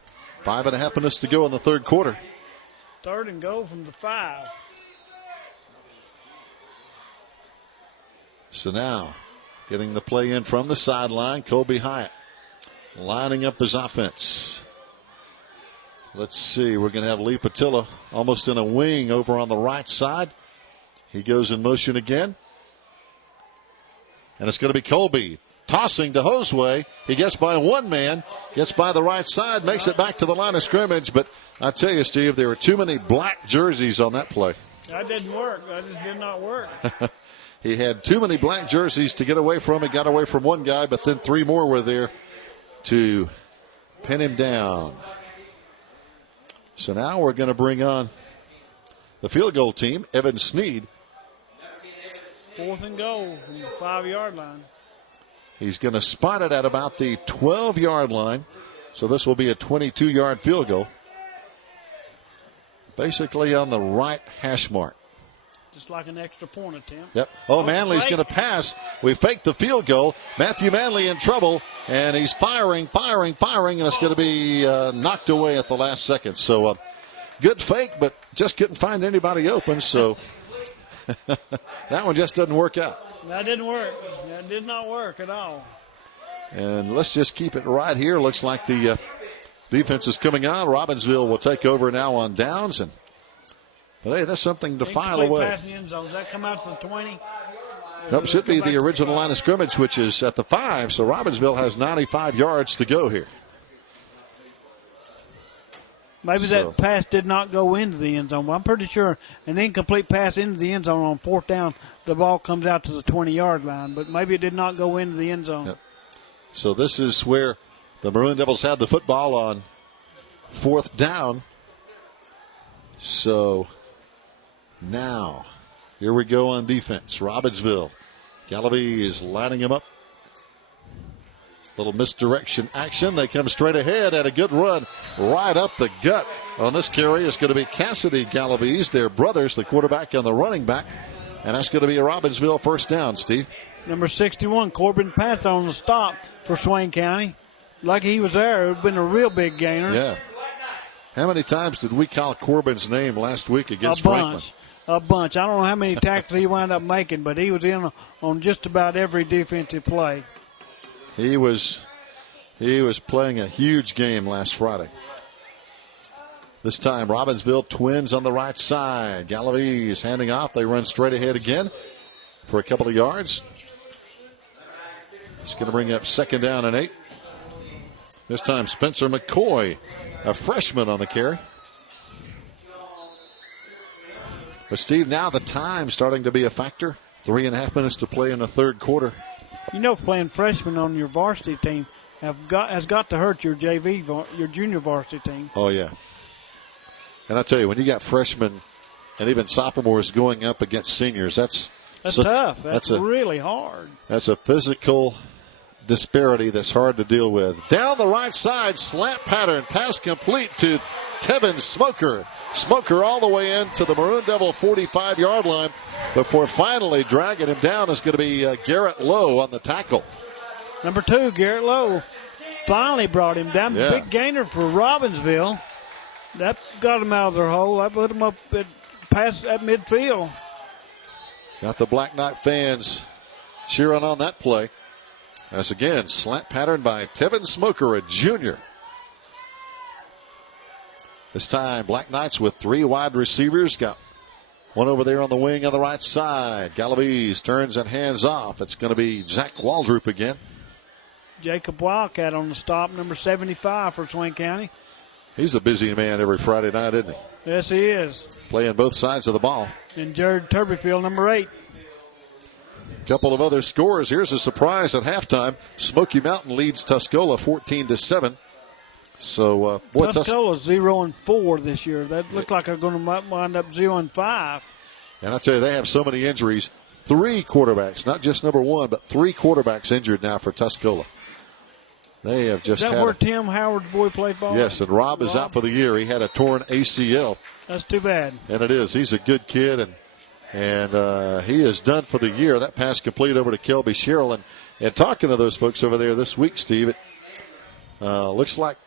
5.5 minutes to go in the third quarter. 3rd and goal from the 5. So now, getting the play in from the sideline, Colby Hyatt lining up his offense. Let's see, we're going to have Lee Patilla almost in a wing over on the right side. He goes in motion again. And it's going to be Colby tossing to Josue. He gets by one man, gets by the right side, makes it back to the line of scrimmage. But I tell you, Steve, there were too many black jerseys on that play. That didn't work. That just did not work. He had too many black jerseys to get away from. He got away from one guy, but then 3 more were there to pin him down. So now we're going to bring on the field goal team, Evan Sneed. 4th and goal from the 5-yard line. He's going to spot it at about the 12-yard line. So this will be a 22-yard field goal. Basically on the right hash mark. Just like an extra point attempt. Yep. Oh, Manley's going to pass. We faked the field goal. Matthew Manley in trouble, and he's firing, and it's going to be knocked away at the last second. So good fake, but just couldn't find anybody open, so that one just doesn't work out. That didn't work. That did not work at all. And let's just keep it right here. Looks like the defense is coming on. Robbinsville will take over now on downs, but hey, that's something to file away. Pass in the end zone. Does that come out to the 20? Nope, should be the original line of scrimmage, which is at the 5. So Robbinsville has 95 yards to go here. Maybe that pass did not go into the end zone. Well, I'm pretty sure an incomplete pass into the end zone on 4th down, the ball comes out to the 20-yard line. But maybe it did not go into the end zone. Yep. So this is where the Maroon Devils had the football on 4th down. So now, here we go on defense. Robbinsville. Galloway is lining him up. Little misdirection action. They come straight ahead and a good run right up the gut. On this carry is going to be Cassidy Galaviz, their brothers, the quarterback and the running back. And that's going to be a Robbinsville first down, Steve. Number 61, Corbin Patz on the stop for Swain County. Lucky he was there. It would have been a real big gainer. Yeah. How many times did we call Corbin's name last week against Franklin? A bunch. I don't know how many tackles he wound up making, but he was in on just about every defensive play. He was playing a huge game last Friday. This time, Robbinsville Twins on the right side. Galloway is handing off. They run straight ahead again for a couple of yards. It's going to bring up 2nd down and 8. This time, Spencer McCoy, a freshman, on the carry. But, Steve, now the time starting to be a factor. 3.5 minutes to play in the third quarter. You know, playing freshmen on your varsity team has got to hurt your your junior varsity team. Oh, yeah. And I tell you, when you got freshmen and even sophomores going up against seniors, that's That's tough. That's really hard. That's a physical disparity that's hard to deal with. Down the right side, slant pattern, pass complete to Tevin Smoker. Smoker all the way into the Maroon Devil 45-yard line before finally dragging him down is going to be Garrett Lowe on the tackle. Number 2, Garrett Lowe, finally brought him down. Yeah. Big gainer for Robbinsville. That got him out of their hole. That put him up past at midfield. Got the Black Knight fans cheering on that play. As again, slant pattern by Tevin Smoker, a junior. This time, Black Knights with 3 wide receivers. Got one over there on the wing on the right side. Galaviz turns and hands off. It's going to be Zach Waldrop again. Jacob Wildcat on the stop, number 75 for Swain County. He's a busy man every Friday night, isn't he? Yes, he is. Playing both sides of the ball. And Jared Turbyfield, number 8. Couple of other scores. Here's a surprise at halftime. Smoky Mountain leads Tuscola 14-7. So, Tuscola's 0-4 this year. That looked like they're going to wind up 0-5. And I tell you, they have so many injuries. 3 quarterbacks, not just number 1, but 3 quarterbacks injured now for Tuscola. They have just Is that where Tim Howard's boy played ball? Yes, and Rob is out for the year. He had a torn ACL. That's too bad. And it is. He's a good kid, and he is done for the year. That pass complete over to Kelby Sherrill. And talking to those folks over there this week, Steve, it looks like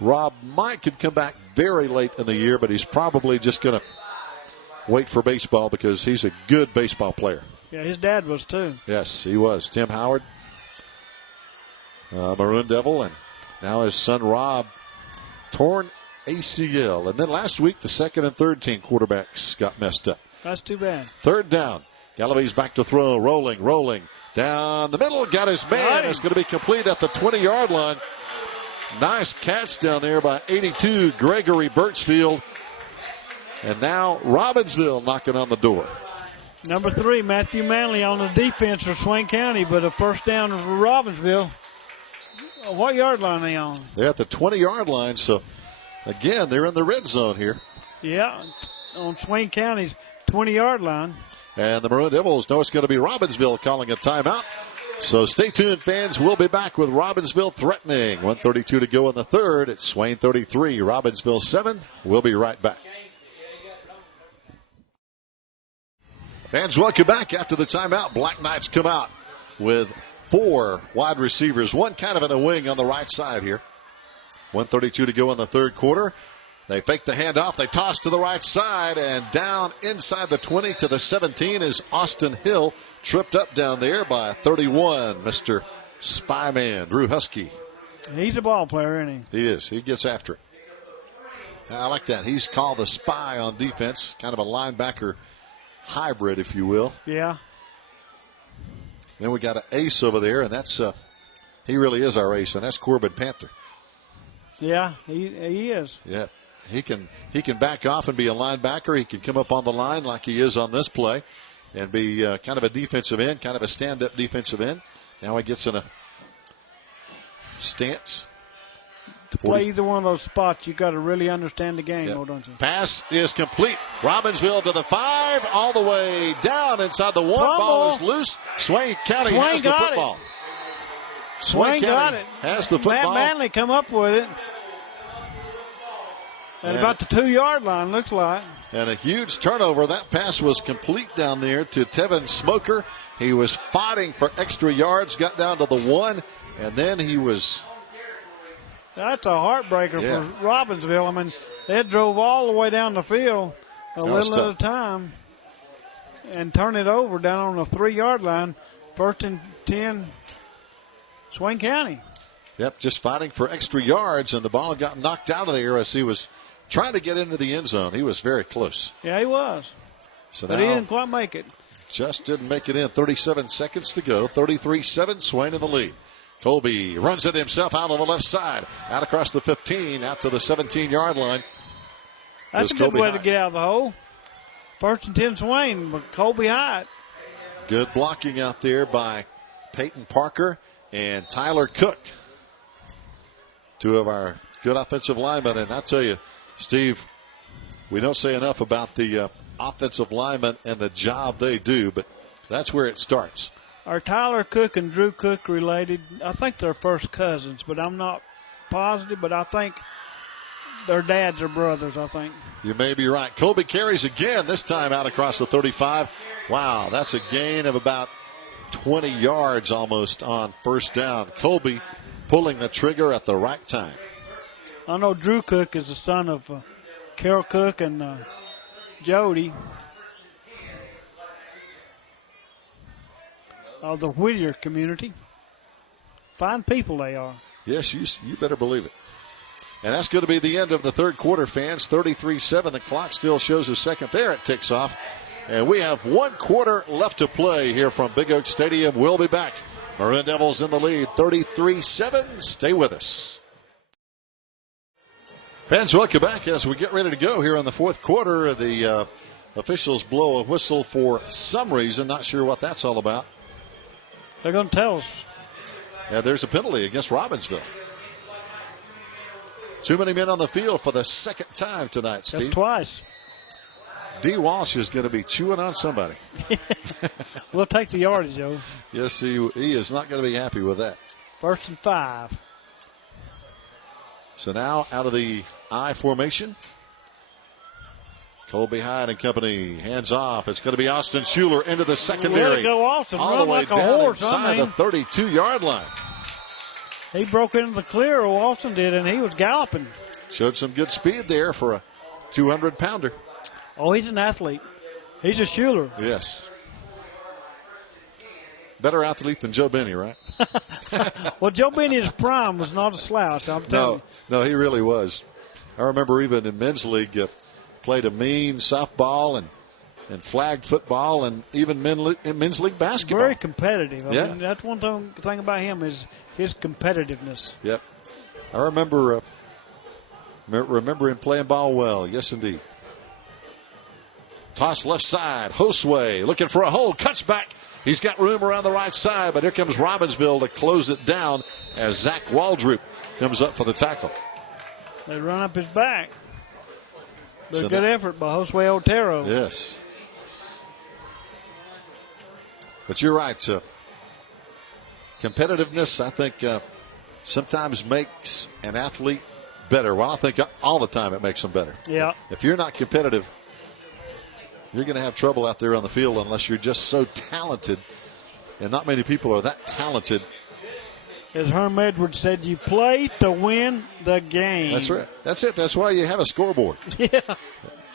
Rob could come back very late in the year, but he's probably just going to wait for baseball because he's a good baseball player. Yeah, his dad was too. Yes, he was. Tim Howard, Maroon Devil, and now his son Rob, torn ACL. And then last week, the second and third team quarterbacks got messed up. That's too bad. Third down. Galaviz back to throw, rolling. Down the middle, got his man. Right. It's going to be complete at the 20-yard line. Nice catch down there by 82, Gregory Birchfield. And now Robbinsville knocking on the door. Number 3, Matthew Manley on the defense for Swain County, but a first down for Robbinsville. What yard line are they on? They're at the 20-yard line, so again, they're in the red zone here. Yeah, on Swain County's 20-yard line. And the Maroon Devils know it's going to be Robbinsville calling a timeout. So stay tuned, fans. We'll be back with Robbinsville threatening. 1:32 to go in the third. It's Swain 33, Robbinsville 7. We'll be right back. Fans, welcome back after the timeout. Black Knights come out with 4 wide receivers, one kind of in a wing on the right side here. 1:32 to go in the third quarter. They fake the handoff. They toss to the right side, and down inside the 20 to the 17 is Austin Hill, tripped up down there by 31, Mr. Spyman, Drew Husky. He's a ball player, isn't he? He is. He gets after it. I like that. He's called the spy on defense, kind of a linebacker hybrid, if you will. Yeah. Then we got an ace over there, and that's he really is our ace, and that's Corbin Panther. Yeah, he is. Yeah. He can back off and be a linebacker. He can come up on the line like he is on this play and be kind of a defensive end, kind of a stand-up defensive end. Now he gets in a stance. To play either one of those spots, you got to really understand the game, don't you? Pass is complete. Robbinsville to the 5, all the way down inside the 1. Ball is loose. Swain County has the football. Swain got it. Has the football. Matt Manley come up with it. At about the 2-yard line, looks like. And a huge turnover. That pass was complete down there to Tevin Smoker. He was fighting for extra yards, got down to the 1, and then he was... That's a heartbreaker for Robbinsville. I mean, they drove all the way down the field a little at a time and turn it over down on the 3-yard line. 1st and 10, Swain County. Yep, just fighting for extra yards, and the ball got knocked out of there as he was trying to get into the end zone. He was very close. Yeah, he was. But he didn't quite make it. Just didn't make it in. 37 seconds to go. 33-7, Swain in the lead. Colby runs it himself out on the left side. Out across the 15, out to the 17-yard line. That's a good way to get out of the hole. 1st and 10, Swain, but Colby Hyatt. Good blocking out there by Peyton Parker and Tyler Cook. 2 of our good offensive linemen. And I tell you, Steve, we don't say enough about the offensive linemen and the job they do, but That's where it starts. Are Tyler Cook and Drew Cook related? I think they're first cousins, but I'm not positive, but I think their dads are brothers, I think. You may be right. Colby carries again, this time out across the 35. Wow, that's a gain of about 20 yards almost on first down. Colby pulling the trigger at the right time. I know Drew Cook is the son of Carol Cook and Jody of the Whittier community. Fine people they are. Yes, you better believe it. And that's going to be the end of the third quarter, fans. 33-7. The clock still shows a second there. It ticks off. And we have 1 quarter left to play here from Big Oak Stadium. We'll be back. Maroon Devils in the lead, 33-7. Stay with us. Fans, welcome back as we get ready to go here in the fourth quarter. The officials blow a whistle for some reason. Not sure what that's all about. They're going to tell us. Yeah, there's a penalty against Robbinsville. Too many men on the field for the second time tonight, Steve. That's twice. D. Walsh is going to be chewing on somebody. We'll take the yardage, Joe. Yes, he is not going to be happy with that. 1st and 5. So now out of the I formation. Colby Hyde and company, hands off. It's going to be Austin Schuler into the secondary. Way to go, Austin. All Run the way like a down horse, inside the 32-yard line. He broke into the clear, Austin did, and he was galloping. Showed some good speed there for a 200-pounder. Oh, he's an athlete. He's a Schuler. Yes. Better athlete than Joe Benny, right? Well, Joe Benny's prime was not a slouch, I'm telling you. No, he really was. I remember even in men's league, played a mean softball and flag football and even men's league basketball. Very competitive. I Yeah. mean, that's one thing about him is his competitiveness. Yep. I remember him playing ball well. Yes, indeed. Toss left side. Josue looking for a hole. Cuts back. He's got room around the right side, but here comes Robbinsville to close it down as Zach Waldrop comes up for the tackle. They run up his back. But So good effort by Josue Otero. Yes. But you're right. Competitiveness, I think, sometimes makes an athlete better. Well, I think all the time it makes them better. Yeah. If you're not competitive, you're going to have trouble out there on the field unless you're just so talented. And not many people are that talented. As Herm Edwards said, you play to win the game. That's right. That's it. That's why you have a scoreboard. Yeah.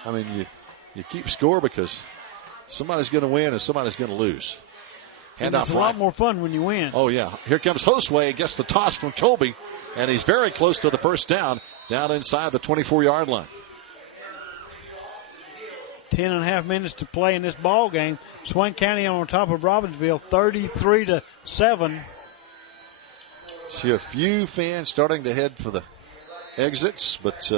I mean, you keep score because somebody's going to win and somebody's going to lose. And it's a lot more fun when you win. Oh, yeah. Here comes Josue. Gets the toss from Colby, and he's very close to the first down inside the 24-yard line. 10.5 minutes to play in this ball game. Swain County on top of Robbinsville, 33-7. See a few fans starting to head for the exits, but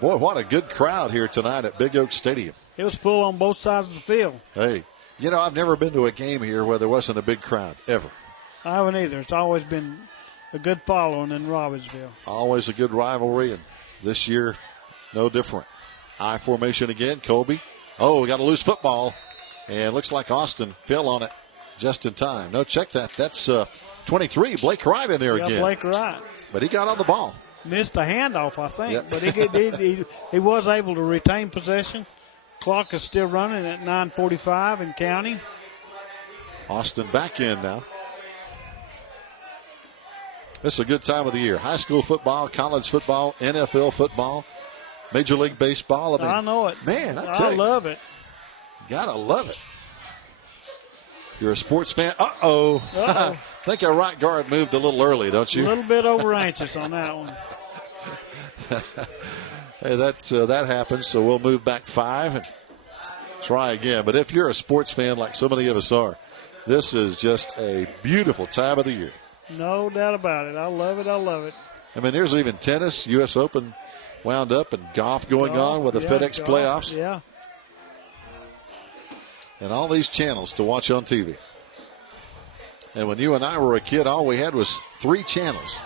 boy, what a good crowd here tonight at Big Oak Stadium. It was full on both sides of the field. Hey, I've never been to a game here where there wasn't a big crowd, ever. I haven't either. It's always been a good following in Robbinsville. Always a good rivalry, and this year, no different. I formation again, Colby. Oh, we got a loose football, and looks like Austin fell on it just in time. No, check that. That's 23, Blake Wright in there again. Blake Wright. But he got on the ball. Missed a handoff, I think. Yep. But he was able to retain possession. Clock is still running at 9:45 in county. Austin back in now. This is a good time of the year. High school football, college football, NFL football, Major League Baseball. I know it. Man, I love it. Gotta love it. You're a sports fan. Uh-oh. I think our right guard moved a little early, don't you? A little bit over anxious on that one. Hey, that happens, so we'll move back 5 and try again. But if you're a sports fan like so many of us are, this is just a beautiful time of the year. No doubt about it. I love it. I love it. I mean, there's even tennis, U.S. Open wound up, and golf going on with the FedEx playoffs. Yeah. And all these channels to watch on TV. And when you and I were a kid, all we had was 3 channels.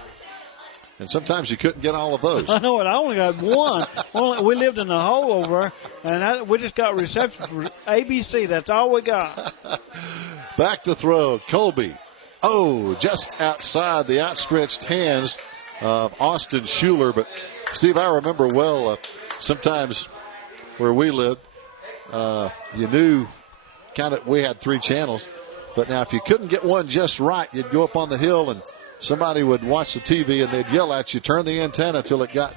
And sometimes you couldn't get all of those. I know it. I only got one. We lived in a hole over there, and we just got reception for ABC. That's all we got. Back to throw. Colby. Oh, just outside the outstretched hands of Austin Schuler. But, Steve, I remember well, sometimes where we lived, you knew kind of we had 3 channels. But now if you couldn't get one just right, you'd go up on the hill and somebody would watch the TV and they'd yell at you, turn the antenna till it got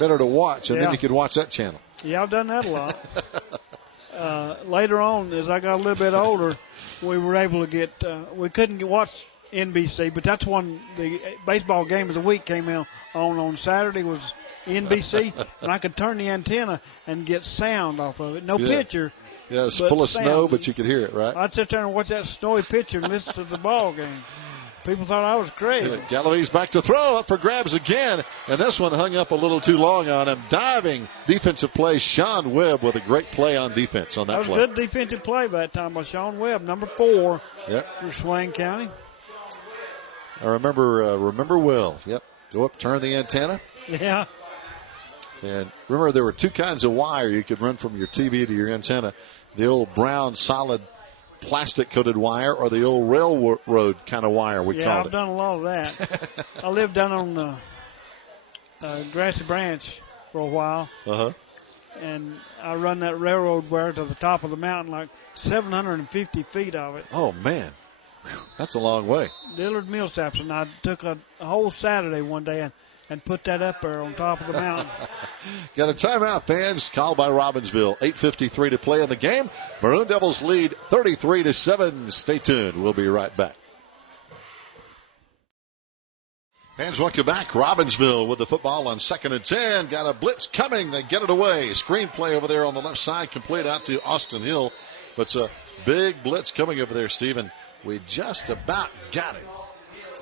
better to watch, and then you could watch that channel. Yeah, I've done that a lot. Later on, as I got a little bit older, we were able to get, we couldn't watch NBC, but that's when the baseball game of the week came out on Saturday was NBC, and I could turn the antenna and get sound off of it. No picture. Yeah, it's full of snow, but you could hear it, right? I'd sit there and watch that snowy picture and listen to the ball game. People thought I was crazy. Yeah, Galloway's back to throw, up for grabs again, and this one hung up a little too long on him. Diving defensive play, Sean Webb with a great play on defense on that play. That was a good defensive play by that time by Sean Webb, number 4 for Swain County. I remember well. Yep, go up, turn the antenna. Yeah. And remember, there were 2 kinds of wire you could run from your TV to your antenna. The old brown, solid, plastic-coated wire, or the old railroad kind of wire, we called it. Yeah, I've done a lot of that. I lived down on Grassy Branch for a while. And I run that railroad wire to the top of the mountain, like 750 feet of it. Oh, man. That's a long way. Dillard Millsaps, and I took a whole Saturday one day and put that up there on top of the mountain. Got a timeout, fans. Called by Robbinsville. 8:53 to play in the game. Maroon Devils lead 33-7. Stay tuned. We'll be right back. Fans, welcome back. Robbinsville with the football on 2nd and 10. Got a blitz coming. They get it away. Screenplay over there on the left side. Complete out to Austin Hill. But it's a big blitz coming over there, Stephen. We just about got it.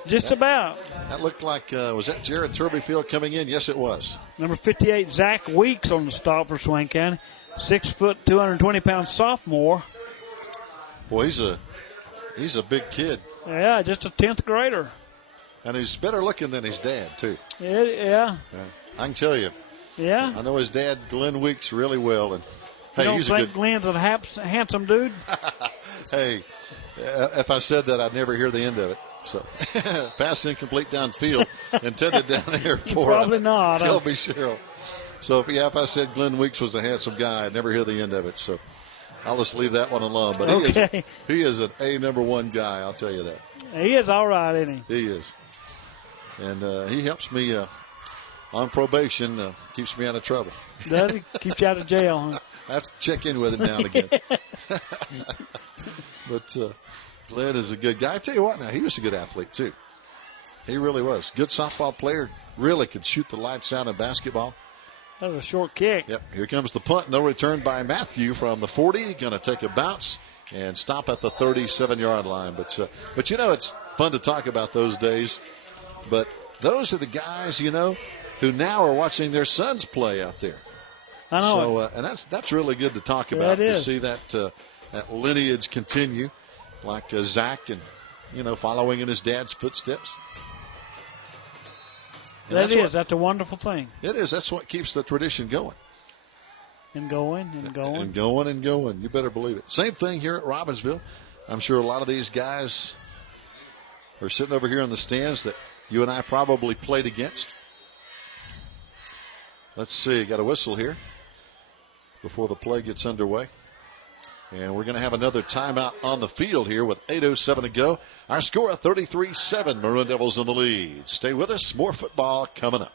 Just about. That looked like, was that Jared Turbyfield coming in? Yes, it was. Number 58, Zach Weeks on the stop for Swain County. 6 foot, 220-pound sophomore. Boy, he's a big kid. Yeah, just a 10th grader. And he's better looking than his dad, too. Yeah. I can tell you. Yeah. I know his dad, Glenn Weeks, really well. And hey, he's a good. Glenn's a handsome dude? Hey, if I said that, I'd never hear the end of it. So, pass incomplete downfield, intended down there for probably not. Kelby Sherrill. So, if I said Glenn Weeks was a handsome guy, I'd never hear the end of it. So, I'll just leave that one alone. But he is an A number 1 guy, I'll tell you that. He is all right, isn't he? He is. And he helps me on probation, keeps me out of trouble. Does he? Keeps you out of jail, huh? I have to check in with him now and again. But Glenn is a good guy. I tell you what, now, he was a good athlete, too. He really was. Good softball player. Really could shoot the lights out in basketball. That was a short kick. Yep. Here comes the punt. No return by Matthew from the 40. Going to take a bounce and stop at the 37-yard line. But you know, it's fun to talk about those days. But those are the guys, you know, who now are watching their sons play out there. I know. So, and that's really good to talk about, to see that lineage continue, like Zach, and you know, following in his dad's footsteps. And that's a wonderful thing. It is. That's what keeps the tradition going. And going and going. And going and going. You better believe it. Same thing here at Robbinsville. I'm sure a lot of these guys are sitting over here in the stands that you and I probably played against. Let's see. Got a whistle here before the play gets underway. And we're going to have another timeout on the field here with 8:07 to go. Our score of 33-7. Maroon Devils in the lead. Stay with us. More football coming up.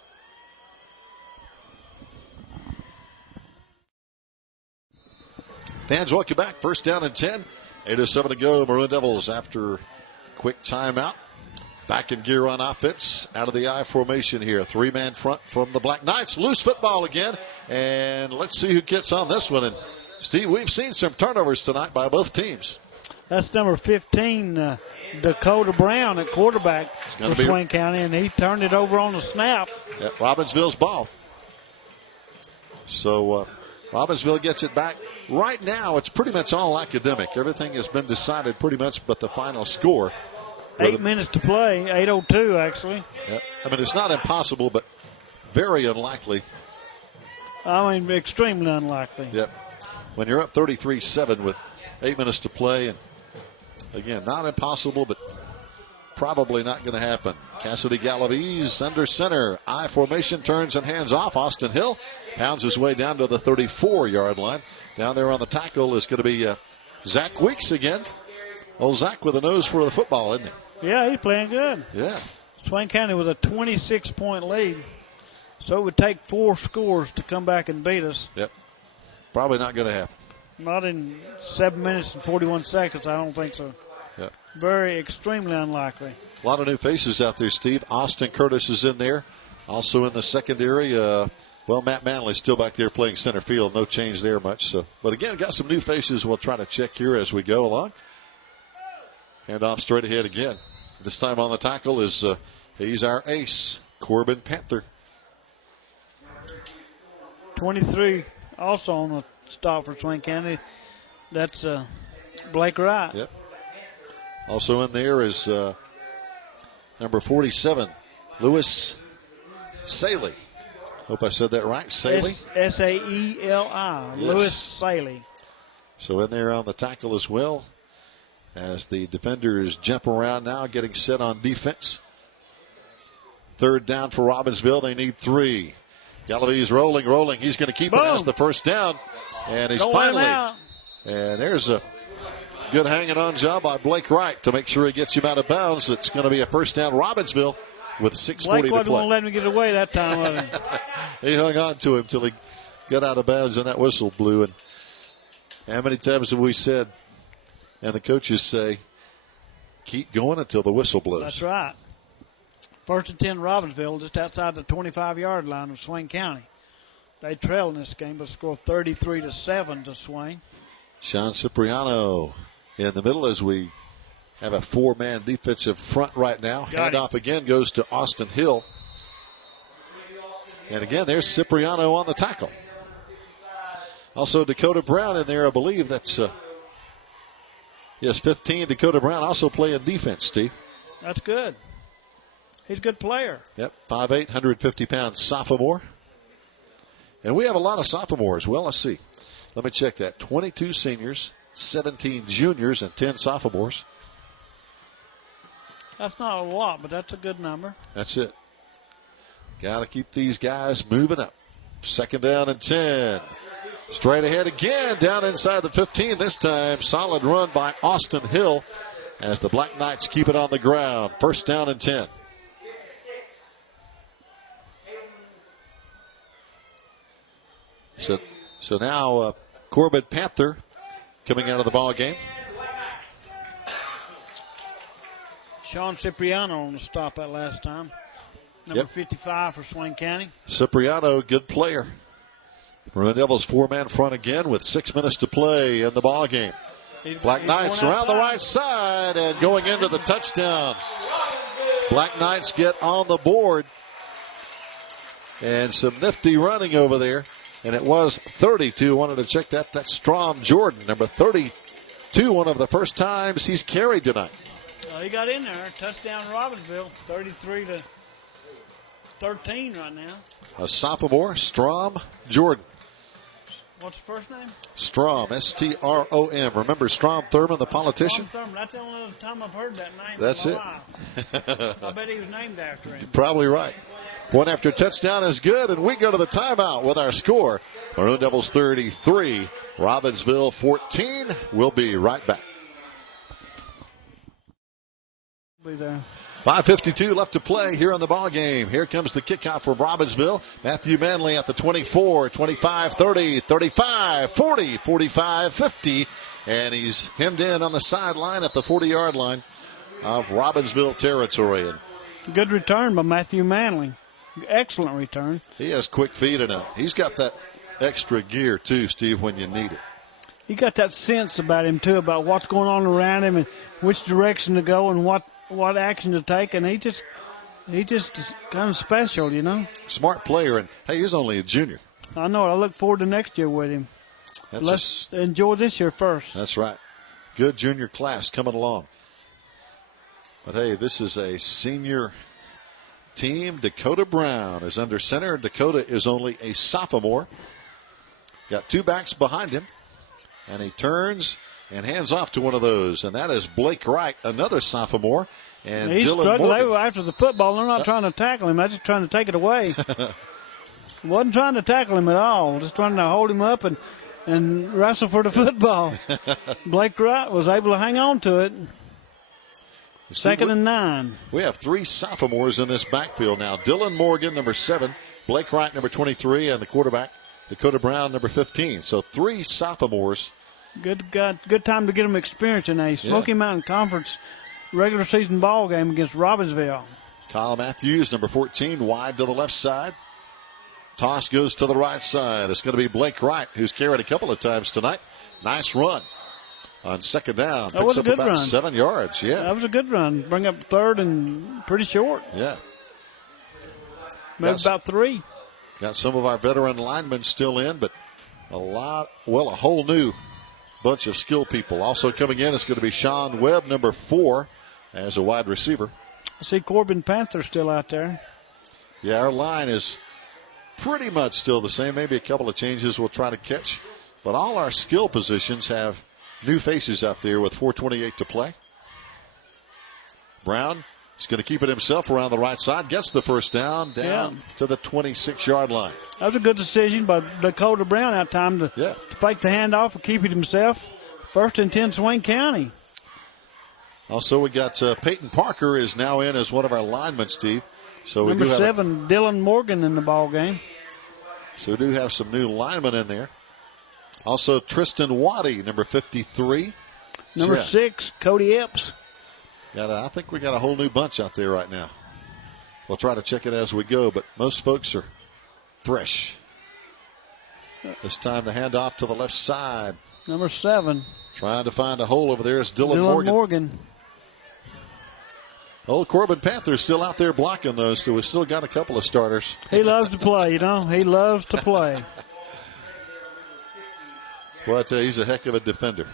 Fans, welcome back. First down and 10. 8:07 to go. Maroon Devils after quick timeout. Back in gear on offense. Out of the I formation here. 3-man front from the Black Knights. Loose football again. And let's see who gets on this one. And Steve, we've seen some turnovers tonight by both teams. That's number 15, Dakota Brown at quarterback for Swain County, and he turned it over on the snap. Yeah, Robbinsville's ball. So Robbinsville gets it back. Right now, it's pretty much all academic. Everything has been decided pretty much but the final score. 8 minutes to play, 8:02 actually. Yeah. I mean, it's not impossible, but very unlikely. I mean, extremely unlikely. Yep. When you're up 33-7 with 8 minutes to play and Again, not impossible, but probably not going to happen. Cassidy Galaviz under center. I formation, turns and hands off. Austin Hill pounds his way down to the 34-yard line. Down there on the tackle is going to be Zach Weeks again. Old Zach with a nose for the football, isn't he? Yeah, he's playing good. Yeah. Swain County was a 26-point lead, so it would take 4 scores to come back and beat us. Yep. Probably not going to happen. Not in 7 minutes and 41 seconds, I don't think so. Yep. Very extremely unlikely. A lot of new faces out there, Steve. Austin Curtis is in there. Also in the secondary, Matt Manley's still back there playing center field. No change there much. So, but again, got some new faces we'll try to check here as we go along. Hand off straight ahead again. This time on the tackle is he's our ace, Corbin Panther. 23 also on the stop for Swain County. That's Blake Wright. Yep. Also in there is number 47, Lewis Saley. Hope I said that right. Saley. Saeli. Yes. Lewis Saley. So in there on the tackle as well, as the defenders jump around now, getting set on defense. 3rd down for Robbinsville. They need 3. Galaviz rolling. He's going to keep it as the first down. And he's finally. And there's a good hanging on job by Blake Wright to make sure he gets him out of bounds. It's going to be a first down, Robbinsville, with 6:40 to play. Blake wasn't going to let him get away that time, was he? He hung on to him till he got out of bounds and that whistle blew. And how many times have we said, and the coaches say, keep going until the whistle blows? That's right. 1st and 10 Robbinsville, just outside the 25-yard line of Swain County. They trail in this game, but score 33-7 to Swain. Sean Cipriano in the middle as we have a 4-man defensive front right now. Handoff again goes to Austin Hill. And again, there's Cipriano on the tackle. Also Dakota Brown in there, I believe. That's, 15, Dakota Brown also playing defense, Steve. That's good. He's a good player. Yep, 5'8", 150-pound sophomore. And we have a lot of sophomores. Well, let's see. Let me check that. 22 seniors, 17 juniors, and 10 sophomores. That's not a lot, but that's a good number. That's it. Got to keep these guys moving up. 2nd down and 10. Straight ahead again, down inside the 15 this time. Solid run by Austin Hill as the Black Knights keep it on the ground. 1st down and 10. So now Corbin Panther coming out of the ball game. Sean Cipriano on the stop that last time. Number 55 for Swain County. Cipriano, good player. Maroon Devils 4-man front again with 6 minutes to play in the ball game. Black Knights around the right side and going into the touchdown. Black Knights get on the board. And some nifty running over there. And it was 32. Wanted to check that. That's Strom Jordan, number 32. One of the first times he's carried tonight. He got in there. Touchdown Robbinsville. 33-13 right now. A sophomore, Strom Jordan. What's the first name? Strom, S-T-R-O-M. Remember Strom Thurmond, the politician? Strom Thurmond. That's the only other time I've heard that name. That's it. I bet he was named after him. You're probably right. Point after touchdown is good, and we go to the timeout with our score. Maroon Devils 33, Robbinsville 14. We'll be right back. Be there. 5:52 left to play here on the ball game. Here comes the kickoff for Robbinsville. Matthew Manley at the 24, 25, 30, 35, 40, 45, 50. And he's hemmed in on the sideline at the 40-yard line of Robbinsville territory. And good return by Matthew Manley. Excellent return. he has quick feet and he's got that extra gear too, Steve, when you need it. He got that sense about him too, about what's going on around him and which direction to go and what action to take, and he just is kind of special, you know. Smart player, and hey, he's only a junior. I know. I look forward to next year with him. Let's enjoy this year first. That's right. Good junior class coming along. But hey, this is a senior team. Dakota Brown is under center. Dakota is only a sophomore. Got 2 backs behind him. And he turns and hands off to one of those. And that is Blake Wright, another sophomore. And he's Dylan struggling. Morgan. They were after the football. They're not trying to tackle him. They're just trying to take it away. Wasn't trying to tackle him at all. Just trying to hold him up and wrestle for the football. Blake Wright was able to hang on to it. Second and 9. We have 3 sophomores in this backfield now. Dylan Morgan, number 7. Blake Wright, number 23. And the quarterback, Dakota Brown, number 15. So 3 sophomores. Good time to get them experience in a Smoky Mountain Conference regular season ball game against Robbinsville. Kyle Matthews, number 14, wide to the left side. Toss goes to the right side. It's going to be Blake Wright, who's carried a couple of times tonight. Nice run on second down. That was a good about run. 7 yards. Yeah, that was a good run. Bring up third and pretty short. Yeah. Maybe about 3. Got some of our veteran linemen still in, but a whole new bunch of skill people. Also coming in is going to be Sean Webb, number 4, as a wide receiver. I see Corbin Panther still out there. Yeah, our line is pretty much still the same. Maybe a couple of changes we'll try to catch. But all our skill positions have new faces out there with 4:28 to play. Brown is going to keep it himself around the right side. Gets the first down to the 26-yard line. That was a good decision by Dakota Brown that time to fake the handoff and keep it himself. 1st and 10, Swain County. Also, we got Peyton Parker is now in as one of our linemen, Steve. So Number 7, Dylan Morgan in the ball game. So we do have some new linemen in there. Also, Tristan Waddy, number 53. Number 6, Cody Epps. I think we got a whole new bunch out there right now. We'll try to check it as we go, but most folks are fresh. This time the handoff to the left side. Number 7. Trying to find a hole over there is Dylan Morgan. Old Corbin Panther's still out there blocking those, so we've still got a couple of starters. He loves to play, He loves to play. Well, I tell you, he's a heck of a defender.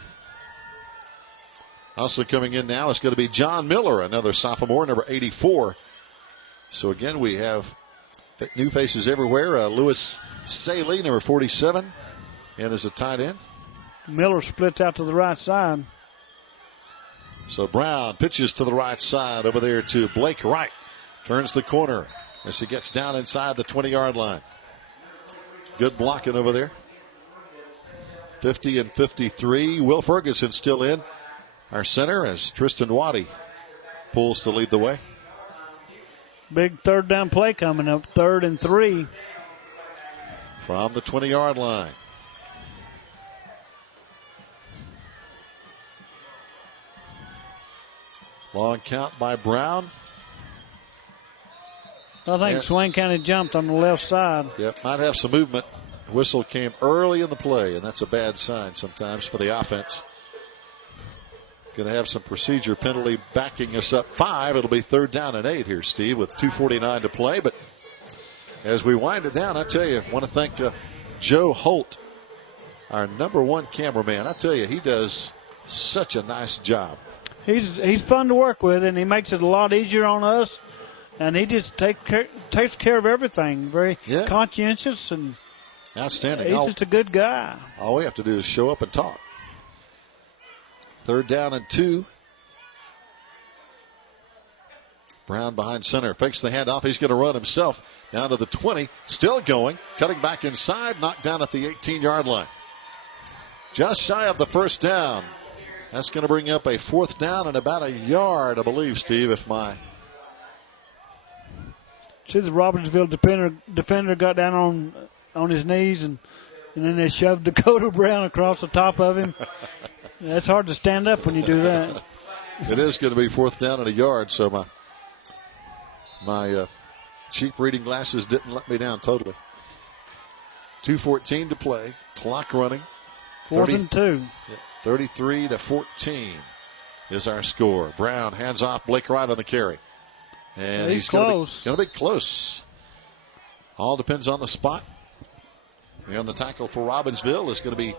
Also coming in now is going to be John Miller, another sophomore, number 84. So again, we have new faces everywhere. Lewis Saley, number 47, and as a tight end. Miller splits out to the right side. So Brown pitches to the right side over there to Blake Wright. Turns the corner as he gets down inside the 20-yard line. Good blocking over there. 50 and 53. Will Ferguson still in. Our center as Tristan Waddy pulls to lead the way. Big 3rd down play coming up. 3rd and 3. From the 20-yard line. Long count by Brown. I think Swain County jumped on the left side. Yep, might have some movement. Whistle came early in the play, and that's a bad sign sometimes for the offense. Going to have some procedure penalty backing us up 5. It'll be 3rd down and 8 here, Steve, with 2:49 to play. But as we wind it down, I tell you, I want to thank Joe Holt, our number 1 cameraman. I tell you, he does such a nice job. He's fun to work with, and he makes it a lot easier on us. And he just takes care of everything. Very conscientious and outstanding. He's just a good guy. All we have to do is show up and talk. 3rd down and 2. Brown behind center. Fakes the handoff. He's going to run himself down to the 20. Still going. Cutting back inside. Knocked down at the 18-yard line. Just shy of the 1st down. That's going to bring up a 4th down and about a yard, I believe, Steve, if my... See, the Robbinsville defender got down on his knees, and then they shoved Dakota Brown across the top of him. That's hard to stand up when you do that. It is going to be 4th down and a yard, so my cheap reading glasses didn't let me down totally. 2:14 to play. Clock running. 4th and 2. 33 to 14 is our score. Brown hands off Blake Wright on the carry. And he's going to be close. All depends on the spot. And on the tackle for Robbinsville is going to be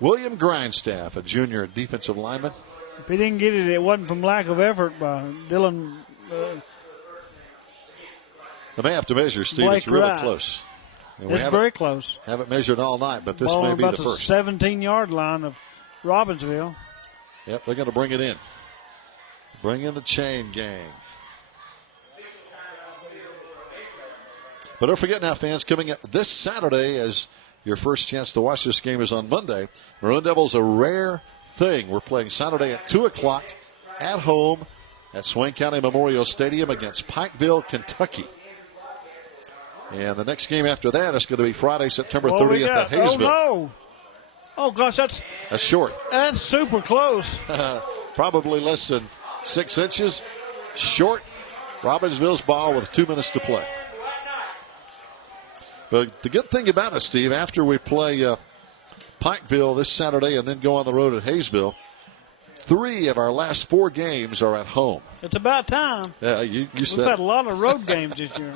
William Grindstaff, a junior defensive lineman. If he didn't get it, it wasn't from lack of effort by Dylan. They may have to measure, Steve. Blake it's really Wright. Close. And it's very close. Haven't measured all night, but this Ball may be the about first. the 17-yard line of Robbinsville. Yep, they're going to bring it in. Bring in the chain gang. But don't forget now, fans, coming up this Saturday, as your first chance to watch this game is on Monday. Maroon Devils, a rare thing. We're playing Saturday at 2 o'clock at home at Swain County Memorial Stadium against Pikeville, Kentucky. And the next game after that is going to be Friday, September 30th at Hayesville. Oh, no. Oh, gosh, that's short. That's super close. Probably less than 6 inches. Short. Robbinsville's ball with 2 minutes to play. But the good thing about it, Steve, after we play Pikeville this Saturday and then go on the road at Hayesville, 3 of our last 4 games are at home. It's about time. Yeah, you said. We've had a lot of road games this year.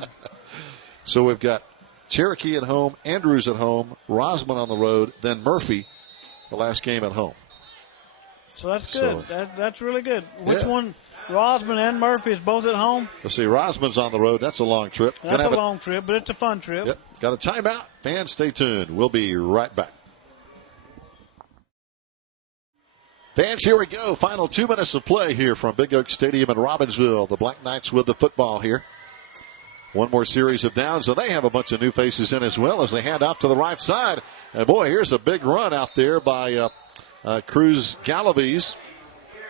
So we've got Cherokee at home, Andrews at home, Rosman on the road, then Murphy, the last game at home. So that's good. That's really good. Which one? Rosman and Murphy is both at home? Let's see. Rosman's on the road. That's a long trip. That's a long trip, but it's a fun trip. Yep. Got a timeout. Fans, stay tuned. We'll be right back. Fans, here we go. Final 2 minutes of play here from Big Oak Stadium in Robbinsville. The Black Knights with the football here. One more series of downs, and they have a bunch of new faces in as well as they hand off to the right side. And, boy, here's a big run out there by Cruz Galaviz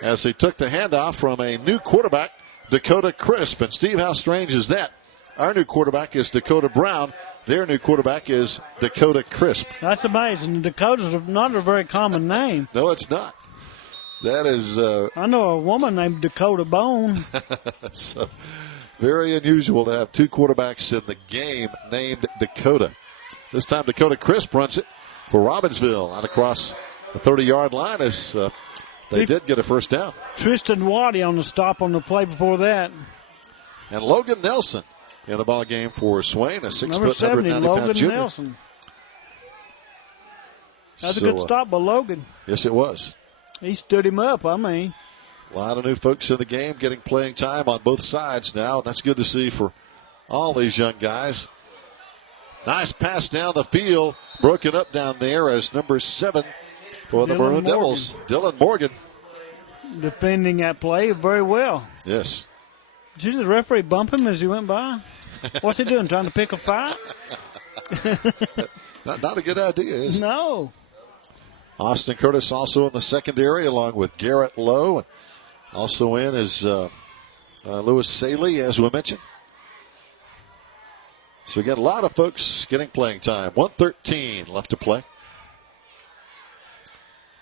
as they took the handoff from a new quarterback, Dakota Crisp. And, Steve, how strange is that? Our new quarterback is Dakota Brown. Their new quarterback is Dakota Crisp. That's amazing. Dakota's not a very common name. No, it's not. That is... I know a woman named Dakota Bone. So, very unusual to have 2 quarterbacks in the game named Dakota. This time Dakota Crisp runs it for Robbinsville out across the 30-yard line as they did get a first down. Tristan Waddy on the stop on the play before that. And Logan Nelson in the ball game for Swain, a 6', Number 70, 190-pound Logan junior. Nelson. That's a good stop by Logan. Yes, it was. He stood him up, I mean. A lot of new folks in the game getting playing time on both sides now. That's good to see for all these young guys. Nice pass down the field. Broken up down there as number 7 for the Maroon Devils, Dylan Morgan. Defending that play very well. Yes. Did the referee bump him as he went by? What's he doing, trying to pick a fight? Not a good idea, is it? No. Austin Curtis also in the secondary along with Garrett Lowe. And also in is Lewis Saley, as we mentioned. So we got a lot of folks getting playing time. 1:13 left to play.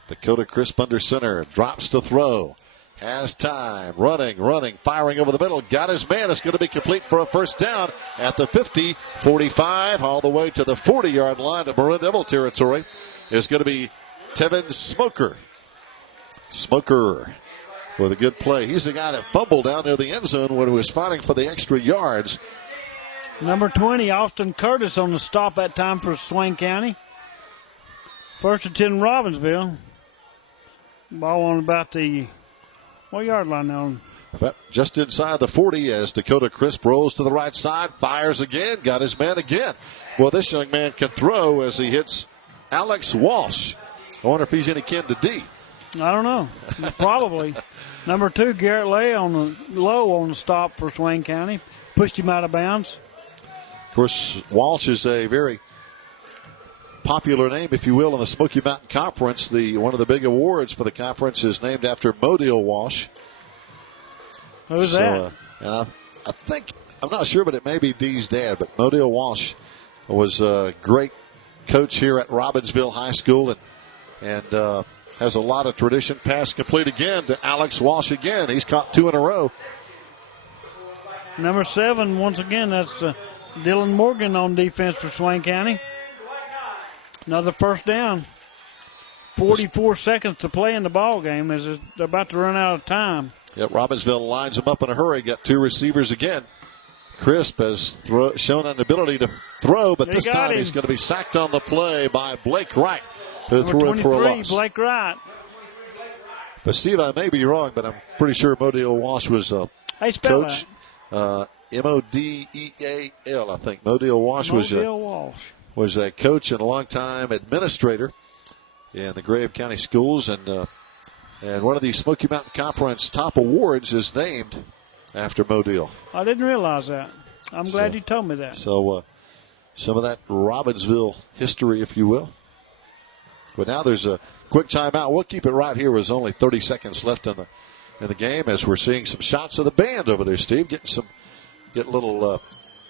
Dakota Crisp under center. Drops to throw. Has time. Running, firing over the middle. Got his man. It's going to be complete for a first down at the 50, 45, all the way to the 40-yard line of Maroon Devil territory. Is going to be Tevin Smoker. Smoker with a good play. He's the guy that fumbled down near the end zone when he was fighting for the extra yards. Number 20, Austin Curtis on the stop that time for Swain County. First and 10, Robbinsville. Ball on about the, what yard line now? Just inside the 40 as Dakota Crisp rolls to the right side. Fires again. Got his man again. Well, this young man can throw as he hits Alex Walsh. I wonder if he's any kin to D. I don't know. Probably. Number 2, Garrett Lowe on the stop for Swain County. Pushed him out of bounds. Of course, Walsh is a very popular name, if you will, in the Smoky Mountain Conference. One of the big awards for the conference is named after Modil Walsh. Who's that? And I think, I'm not sure, but it may be Dee's dad. But Modil Walsh was a great coach here at Robbinsville High School and has a lot of tradition. Pass complete again to Alex Walsh again. He's caught 2 in a row. Number 7, once again, that's Dylan Morgan on defense for Swain County. Another first down. 44 seconds to play in the ball game as they're about to run out of time. Yep, Robbinsville lines them up in a hurry. Got 2 receivers again. Crisp has shown an ability to throw, but this time he's going to be sacked on the play by Blake Wright, who threw him for a loss. Blake Wright. But, Steve, I may be wrong, but I'm pretty sure Modil Walsh was a coach. Modeal, I think. Modil Walsh was a coach and a long-time administrator in the Graham County schools, and And one of the Smoky Mountain Conference top awards is named after Mobile. I didn't realize that. I'm glad you told me that. So some of that Robbinsville history, if you will. But now there's a quick timeout. We'll keep it right here. There's only 30 seconds left in the game as we're seeing some shots of the band over there, Steve. Get a little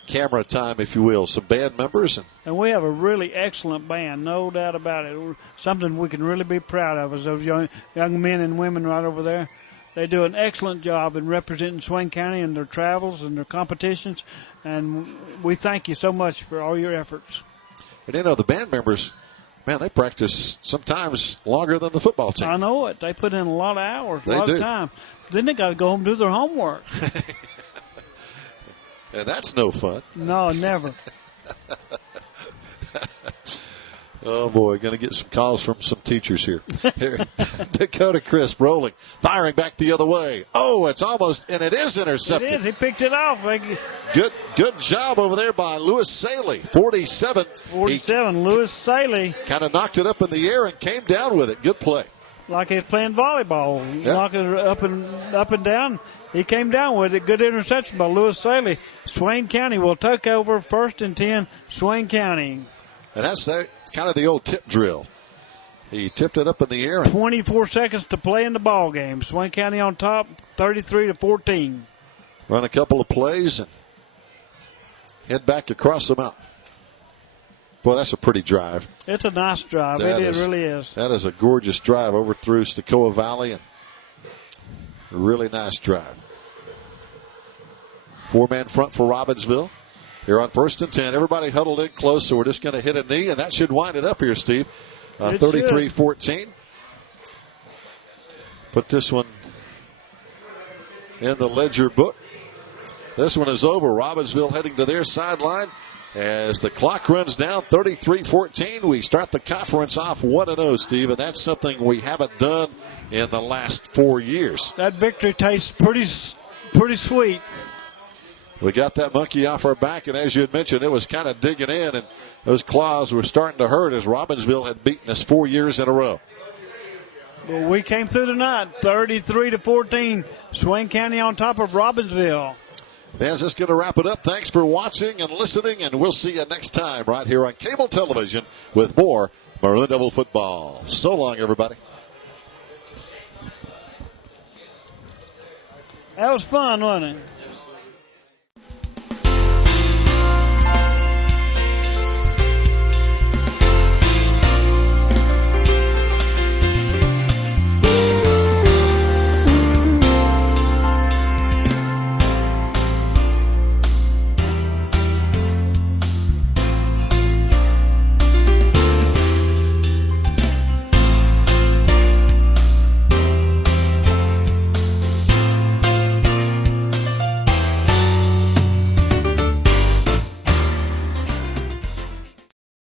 camera time, if you will. Some band members. And we have a really excellent band, no doubt about it. Something we can really be proud of is those young men and women right over there. They do an excellent job in representing Swain County in their travels and their competitions, and we thank you so much for all your efforts. And the band members, man, they practice sometimes longer than the football team. I know it. They put in a lot of hours, a lot of time. Then they got to go home and do their homework. And that's no fun. No, never. Oh, boy, going to get some calls from some teachers here. Dakota Crisp rolling, firing back the other way. Oh, it's almost, and it is intercepted. It is. He picked it off. Good job over there by Lewis Saley, 47. 47, Lewis Saley. Kind of knocked it up in the air and came down with it. Good play. Like he was playing volleyball. Knocking it up and down. He came down with it. Good interception by Lewis Saley. Swain County will take over 1st and 10, Swain County. And that's kind of the old tip drill. He tipped it up in the air. 24 seconds to play in the ball game. Swain County on top, 33-14. Run a couple of plays and head back across the mountain. Boy, that's a pretty drive. It's a nice drive. It really is. That is a gorgeous drive over through Stokoe Valley, and a really nice drive. 4-man front for Robbinsville. Here on 1st and 10. Everybody huddled in close, so we're just going to hit a knee, and that should wind it up here, Steve. 33-14. Put this one in the ledger book. This one is over. Robbinsville heading to their sideline as the clock runs down. 33-14. We start the conference off 1-0, Steve, and that's something we haven't done in the last 4 years. That victory tastes pretty sweet. We got that monkey off our back, and as you had mentioned, it was kind of digging in, and those claws were starting to hurt as Robbinsville had beaten us 4 years in a row. Well, we came through tonight, 33-14. Swain County on top of Robbinsville. Fans, that's going to wrap it up. Thanks for watching and listening, and we'll see you next time right here on cable television with more Maroon Devil football. So long, everybody. That was fun, wasn't it?